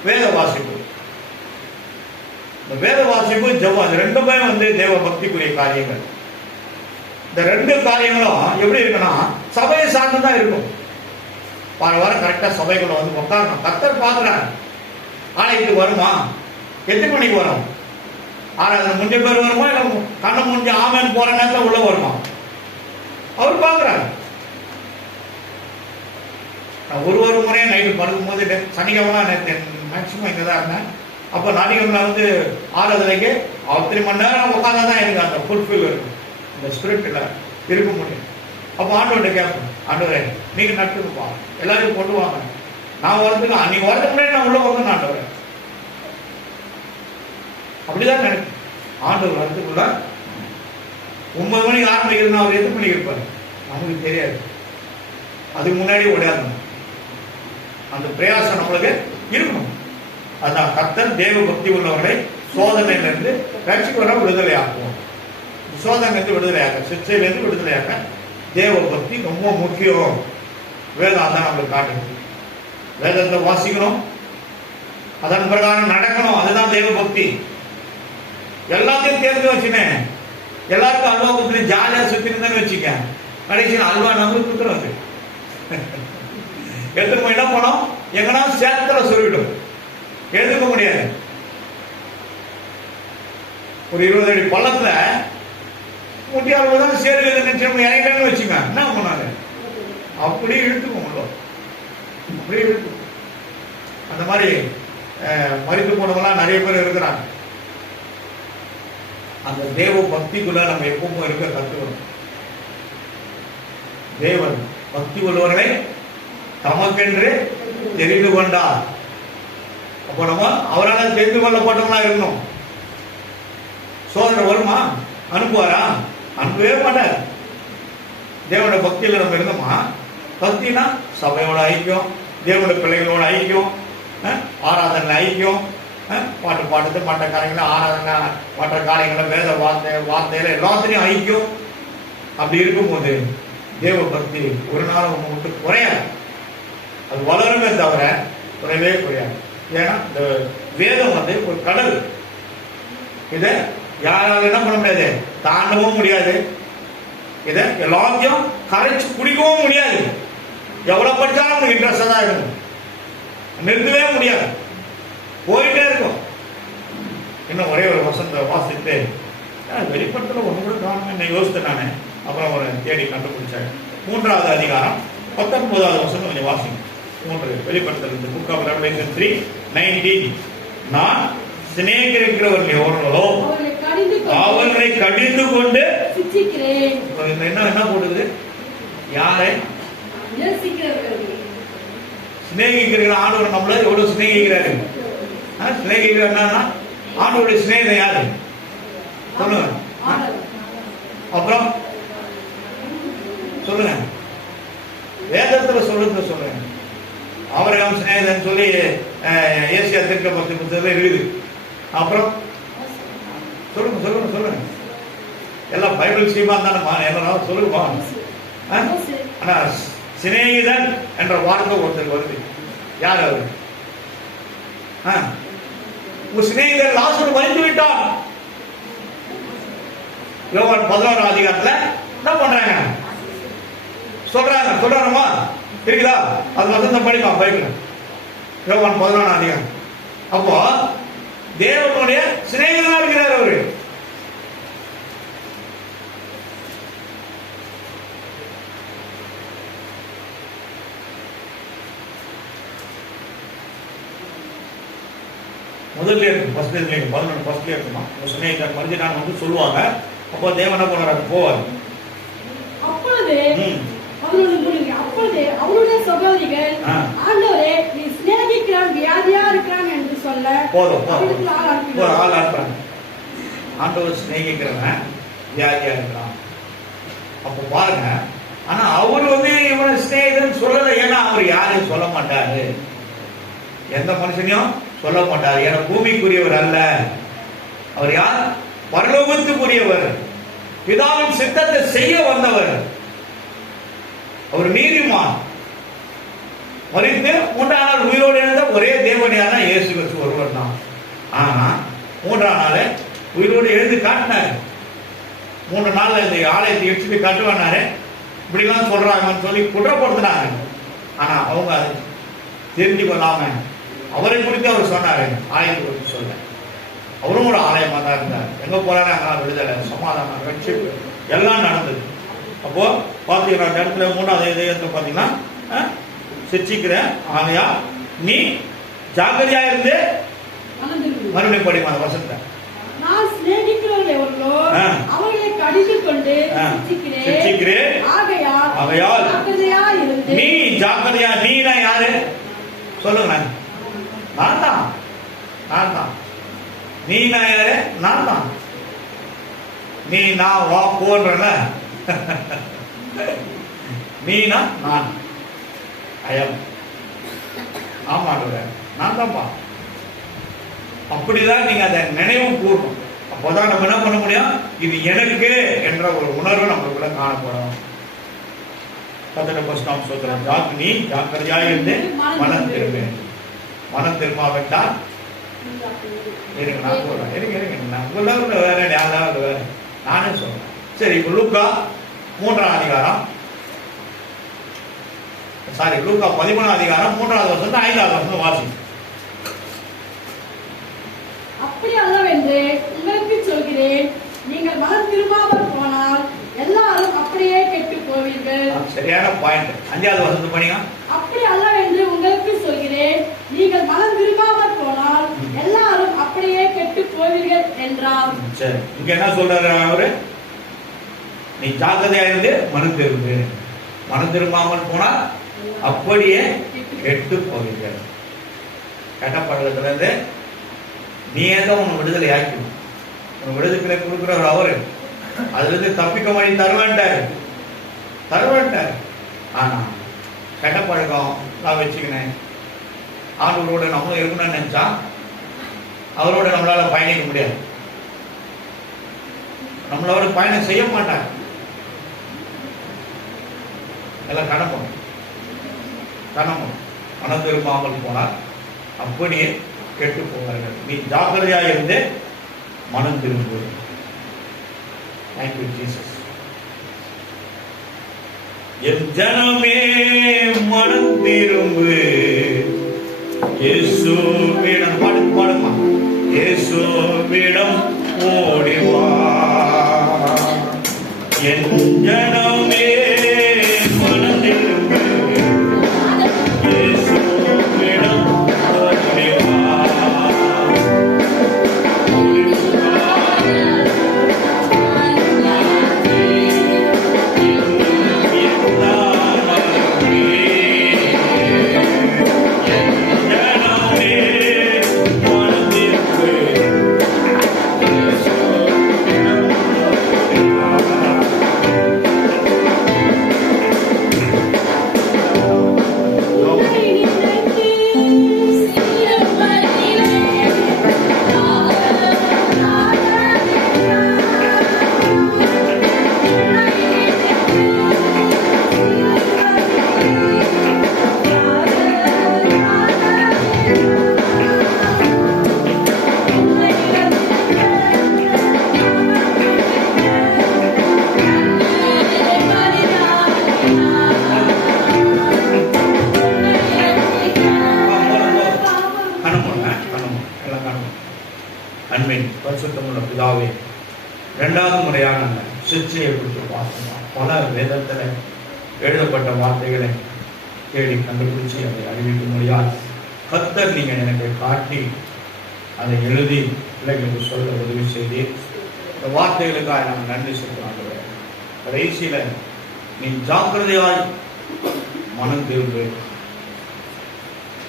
வேத வாசிப்பு. இந்த வேத வாசிப்பு ஜபம் அது ரெண்டுமே வந்து தேவ பக்திக்குரிய காரியங்கள். இந்த 2 காரியங்களும் எப்படி இருக்குன்னா சபையை சார்ந்துதான் இருக்கும். வாரம் கரெக்டா சபைக்குள்ள வந்து உட்காரணும். கர்த்தர் பார்க்கிறார். ஆலயத்துக்கு வருமா, எத்தனை மணிக்கு வரும், ஆராதனை முடிஞ்ச பேர் வருமா, இல்ல கண்ணை முடிஞ்ச ஆமேன் போற நேரத்தில் உள்ள வருமா, அவர் பார்க்கிறார். ஒரு முறையே நைட்டு படுக்கும் போது சனிக்கிழமை மேக்சிமம் இங்கே தான் இருந்தேன். அப்போ ஞாயிற்றுக்கிழமை வந்து ஆராதனைக்கு 3 மணி நேரம் உட்காந்தா தான் எனக்கு அந்த ஃபுல்ஃபில் இருக்கும், இந்த ஸ்பிரிட்டில் இருக்க முடியும். அப்போ ஆண்டவர்கிட்ட கேட்பேன், ஆண்டவரே நீங்கள் நட்டுருப்பா, எல்லாரையும் கொண்டு வாங்க, நான் வரதுக்கு அன்னைக்கு வரதுக்கு முன்னாடி நான் உள்ள வந்து ஆண்டவரே அப்படிதான் நினைப்பேன். ஆண்டவர் வரதுக்குள்ள 9 மணிக்கு ஆரம்பிக்கிறது, அவர் எத்தனை மணிக்கு இருப்பார் நமக்கு தெரியாது. அதுக்கு முன்னாடி ஓடாதணும், அந்த பிரயாசம் நம்மளுக்கு இருக்கணும். அதான் கர்த்தர் தேவ பக்தி உள்ளவர்களை சோதனையிலிருந்து ரட்சிக்க விடுதலை ஆக்குவோம். சோதனையிலிருந்து விடுதலையாக்க, சிச்சையிலிருந்து விடுதலையாக்க தேவ பக்தி ரொம்ப முக்கியம். வேதம் அதான் நம்மளுக்கு காட்டுது. வேதத்தை வாசிக்கணும், அதன் பிரகாரம் நடக்கணும், அதுதான் தேவ பக்தி. எல்லாத்தையும் தெரிஞ்சு வச்சுனேன், எல்லாருக்கும் அல்வா குத்துட்டு ஜாலியா சுத்தி இருந்தேன்னு வச்சுக்க, கடைசியில் அல்வா நம்மளுக்கு குத்துறது எடுத்துட்டு என்ன பண்ணோம், எங்கன்னா சேத்துல சொல்லிவிடும், எழுதுக்க முடியாது. ஒரு 20 அடி பள்ளத்துல முட்டியால் சேரு இறங்கிட்டேன்னு வச்சுங்க, என்ன பண்ணாரு அப்படியே இழுத்துக்கும், அப்படியே இழுத்துக்கும். அந்த மாதிரி மறித்து போனவங்களாம் நிறைய பேர் இருக்கிறாங்க. அந்த தேவ பக்திக்குள்ள நம்ம எப்பவும் இருக்க கற்றுக்கணும். தேவன் பக்தி உள்ளவர்களை தமக்கென்று தெரிந்து கொண்டார். அப்போ நம்ம அவரால் தெரிந்து கொள்ளப்பட்டவங்களா இருக்கணும். சோதனை வருமா, அனுப்புவாரா? அனுப்பவே மாட்டார். தேவனோட பக்தியில நம்ம இருந்தோமா, பக்தினா சபையோட ஐக்கியம், தேவனோட பிள்ளைகளோட ஐக்கியம், ஆராதனை ஐக்கியம், பாட்டு பாடுறது, மற்ற காரியங்கள ஆராதனை, மற்ற காரியங்கள வேத வார்த்தையில எல்லாத்திலையும் ஐக்கியம். அப்படி இருக்கும்போது தேவ பக்தி ஒரு நாள் ஒன்று விட்டு குறையாது, அது வளருமே தவிர குறையவே குறையாது. ஏன்னா இந்த வேதம் வந்து ஒரு கடல், இதை யாராலும் என்ன பண்ண முடியாது, தாண்டவும் முடியாது, இதை எல்லாத்தையும் கரைச்சு குடிக்கவும் முடியாது. எவ்வளவு படிச்சாலும் உங்களுக்கு இன்ட்ரெஸ்டா தான் இருக்கும், நிறுத்தவே முடியாது, போயிட்டே இருக்கும். இன்னும் ஒரே ஒரு வசனத்தை வாசித்து வெளிப்படத்துல ஒன்று கூட காரணம் யோசித்தேன் நானு. அப்புறம் ஒரு தேடி கண்டுபிடிச்சாங்க. 3வது அதிகாரம் 19வது வசனம் கொஞ்சம் வாசிங்க. 3 வெளிப்படுத்தல் புக் ஆஃப் ரெவலேஷன் 3:19. நான் சிநேகிக்கிறவர்கள் எவர்களோ அவர்களை கடிந்து கொண்டு என்ன போட்டுக்குது, யாரை சிநேகிக்கிற ஆண்டவர் நம்மள எவ்வளவு சிநேகிக்கிறாரு. சிநேகிக்கிற ஆண்டவருடைய சிநேகிதம் யாரு சொல்லுங்க, அப்புறம் சொல்லுங்க, வேதத்துல சொல்றது சொல்லுங்க. ஆபிரகாம் சிநேகிதன் சொல்லி ஏசியா தீர்க்கதரிசி புத்தகத்துல இருக்குது. அப்புறம் சொல்லுங்க சொல்லுங்க சொல்லுங்க. எல்லாம் பைபிள் ஸ்கீமா தானே எல்லாரும் சொல்லுங்கப்பா. ஆனா சிநேகிதன் என்ற வார்த்தை ஒருத்தருக்கு வருது. யார் அவரு? உங்க சிநேகிதர் லாசரு மரித்து விட்டான். யோவான் 11 அதிகாரத்துல என்ன பண்றாங்க சொல்றாங்கம்மா இருக்குதா? அது வசந்தம் படிக்கலாம் பைபிள். யோவான் 11 அதிகாரம். அப்போ தேவனுடைய சிநேகிதனா இருக்கிறார் அவரு. முதல்ல இருக்கு, ஃபர்ஸ்ட் இருக்கு, 11 ஃபர்ஸ்ட்ல இருக்குமா. சிநேகிதர் மரிஞ்சிட்டான்னு வந்து சொல்லுவாங்க. அப்போ தேவன் என்ன பண்றாரு? போவார். அப்பொழுது அவருடைய சகோதரிகள் ஆண்டவரே நீ சிநேகிக்கிறான் வியாதியா இருக்கிறான் என்று சொல்ல போதும் ஆள் அனுப்புறாங்க. ஆண்டவர் சிநேகிக்கிறவன் வியாதியா இருக்கிறான். அப்ப பாருங்க, ஆனா அவரு வந்து இவனை சிநேகிதன் சொல்லல. ஏன்னா அவர் யாரையும் சொல்ல மாட்டாரு, எந்த மனுஷனையும் சொல்ல மாட்டாரு. ஏன்னா பூமிக்குரியவர் அல்ல அவர். யார்? பரலோகத்துக்குரியவர், பிதாவின் சித்தத்தை செய்ய வந்தவர். அவர் நீதிமான். மரித்து 3ஆம் நாள் உயிரோடு இருந்த ஒரே தேவனியான இயேசு கிறிஸ்து ஒருவர் தான். ஆனா 3ஆம் நாள் உயிரோடு எழுந்து காட்டினார். 3 நாள்ல இந்த ஆலயத்தை எடுத்துட்டு காட்டுவானாரு. இப்படிலாம் சொல்றாங்கன்னு சொல்லி குற்றப்படுத்தினாங்க. ஆனா அவங்க அதை தெரிஞ்சு கொள்ளாம அவரை குறித்து அவர் சொன்னாரு. ஆலயத்தை குறித்து சொல்ல அவரும் ஒரு ஆலயமா தான் இருந்தார். எங்க போறாரு அங்க விடுதலை, சமாதானம், ரட்சிப்பு எல்லாம் நடந்தது. அப்போ பாத்தீங்கன்னா அந்த இடத்துல 3ஆவது இதயத்தை பாத்தீங்கன்னா சிச்சிக்கிற ஆகையா நீ ஜாக்கிரதையா இருந்து மறுபடியும் படிமா அந்த வசனத்தை. நான் சிநேகிக்கிறவர்கள் எவர்களோ அவர்களை கடிந்து கொண்டு சிச்சிக்கிறேன். ஆகையால் நீ ஜாக்கிரதையா. நீனா யாரு சொல்லுங்க? நான் தான். நீனா யாரு? நான் தான். நீ நான் வா போன்றல. நீனா நான் ஐயம். ஆமா நான் தான்ப்பா. அப்படிதான் நீங்க அதை நினைவு கூறணும். அப்போதான் நம்ம என்ன பண்ண முடியும்? இது எனக்கு என்ற ஒரு உணர்வு நம்மளுக்குள்ள காணப்படும். நீ ஜாக்கிரதையா இருந்து மனம் திரும்ப. மனம் திரும்பாவிட்டால் இருங்க நான் சொல்றேன். இருங்க வேற யாராவது வேற நானே சொல்றேன். சரி, இப்ப லூக்கா 3ஆம் அதிகாரம், லூக்கா 13ஆம் அதிகாரம் 3வது வசனம் 5வது வசனம் வாசி. அப்படி அல்லவென்று உங்களுக்கு சொல்கிறேன், நீங்கள் மனம் திரும்பாமல் போனால் எல்லாரும் அப்படியே கெட்டு போவீர்கள். சரியான பாயிண்ட். 5வது வசனத்தை படிங்க. அப்படி அல்லவென்று உங்களுக்கு சொல்கிறேன், நீங்கள் மனம் திரும்பாமல் போனால் எல்லாரும் அப்படியே கெட்டு போவீர்கள் என்றார். சரி, இங்க என்ன சொல்றாரு அவரு? நீ ஜாக்கிரதையா இருந்து மனம் திரும்பு. மனம் திரும்பாமல் போனால் அப்படியே கெட்டு போவீர்கள். கட்டப்படலத்துல இருந்து நீ ஏதோ உன்னை விடுதலை ஆக்கணும். உன் விடுதலை கொடுக்கிறவர் அவரு. அதுல இருந்து தப்பிக்க வழி தருவேன்ட்டாரு. ஆனா கட்டப்பழக்கம் நான் வச்சுக்கினேன். ஆண்டவரோட நம்மளும் இருக்கணும்னு நினைச்சா அவரோட நம்மளால பயணிக்க முடியாது. நம்மளோட பயணம் செய்ய மாட்டாங்க. எல்லாம் கடப்போம். மனம் திரும்பாமல் போனால் அப்படியே கெட்டு போவார்கள். நீ ஜாக்கிரதையா இருந்து மனம் திரும்பு. Thank you, Jesus. என் ஜனமே மனம் திரும்பு. இயேசுவிடம் பாடுமா. இயேசுவிடம் ஓடி வா. என் ஜனமே மனம் திரும்பு. இயேசுவிடம் ஓடி வா. அன்பின் பரிசுத்தமுள்ள பிதாவே, இரண்டாவது முறையாக அந்த சிற்சையை குறித்து பார்த்தோம். பல வேதத்தில் எழுதப்பட்ட வார்த்தைகளை தேடி கண்டுபிடிச்சி அதை அறிவிக்க முடியாது. கர்த்தர் நீங்கள் எனக்கு காட்டி அதை எழுதி பிள்ளைகளுக்கு சொல்ல உதவி செய்து இந்த வார்த்தைகளுக்காக நாங்கள் நன்றி செலுத்துகிறோம். கடைசியில் நீ ஜாக்கிரதையாய் மனம் திரும்பு.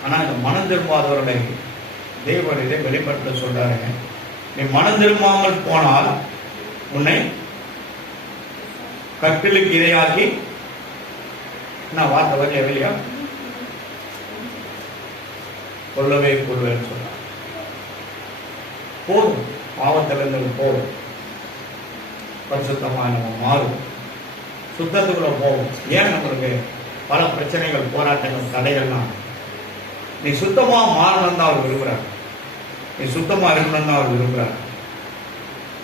ஆனால் இந்த மனம் திரும்பாதவர்களை தேவன் இதை வெளிப்படுத்த சொல்றாரு. நீ மனம் திரும்பாமல் போனால் உன்னை கட்டிலுக்கு இரையாக்கி, நான் வார்த்தை வரைய வெளியா கொள்ளவே கொள்வேன்னு சொல்றார். போதும், பாவத்திலிருந்து போதும், பரிசுத்தமாக நம்ம மாறும், சுத்தத்துக்குள்ள போகும். ஏன் நம்மளுக்கு பல பிரச்சனைகள், போராட்டங்கள், தடைகள்லாம்? நீ சுத்தமா மாறணும் தான் அவர் விரும்புகிறார். நீ சுத்தமா இருக்கணும் தான் அவர் விரும்புகிறார்.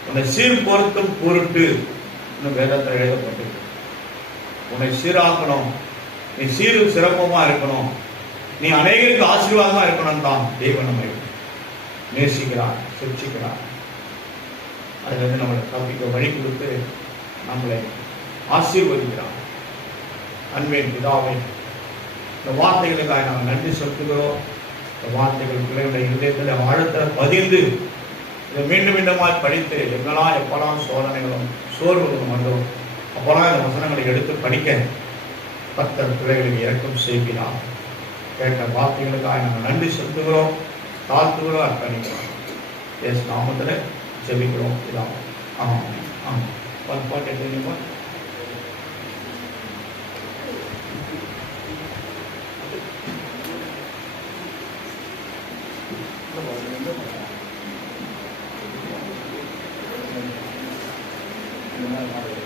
உன்னை சீர் பொருத்தும் பொருட்டு வேதத்தில் எழுதப்பட்டது. உன்னை சீராக்கணும், நீ சீரும் சிறப்பமா இருக்கணும், நீ அநேகருக்கு ஆசீர்வாதமா இருக்கணும் தான் தேவன் நம்மை நேசிக்கிறார், சிரிச்சுக்கிறார். அதுல இருந்து நம்மளை தப்பிக்க வழி கொடுத்து நம்மளை ஆசீர்வதிக்கிறார். அன்பின் பிதாவே, இந்த வார்த்தைகளுக்காக நாங்கள் நன்றி செலுத்துகிறோம். இந்த வார்த்தைகள் பிள்ளைகளுடைய இதயத்தில் ஆழத்தில் பதிந்து இதை மீண்டும் மீண்டுமாய் படித்து எங்கெல்லாம் எப்பெல்லாம் சோதனைகளும் சோர்வுகளும் வந்தோம் அப்போலாம் இந்த வசனங்களை எடுத்து படிக்க கர்த்தர் பிள்ளைகளுக்கு இறக்கம் செய்கிறார். கேட்ட வார்த்தைகளுக்காக நாங்கள் நன்றி செலுத்துகிறோம், தாழ்த்துகிறோம், அர்ப்பணிக்கிறோம். எஸ் நாமத்தில் ஜெபிக்கிறோம். இதான் ஆமாம் ஆமாம் பாட்டு எடுத்துக்கீங்களா? Gracias.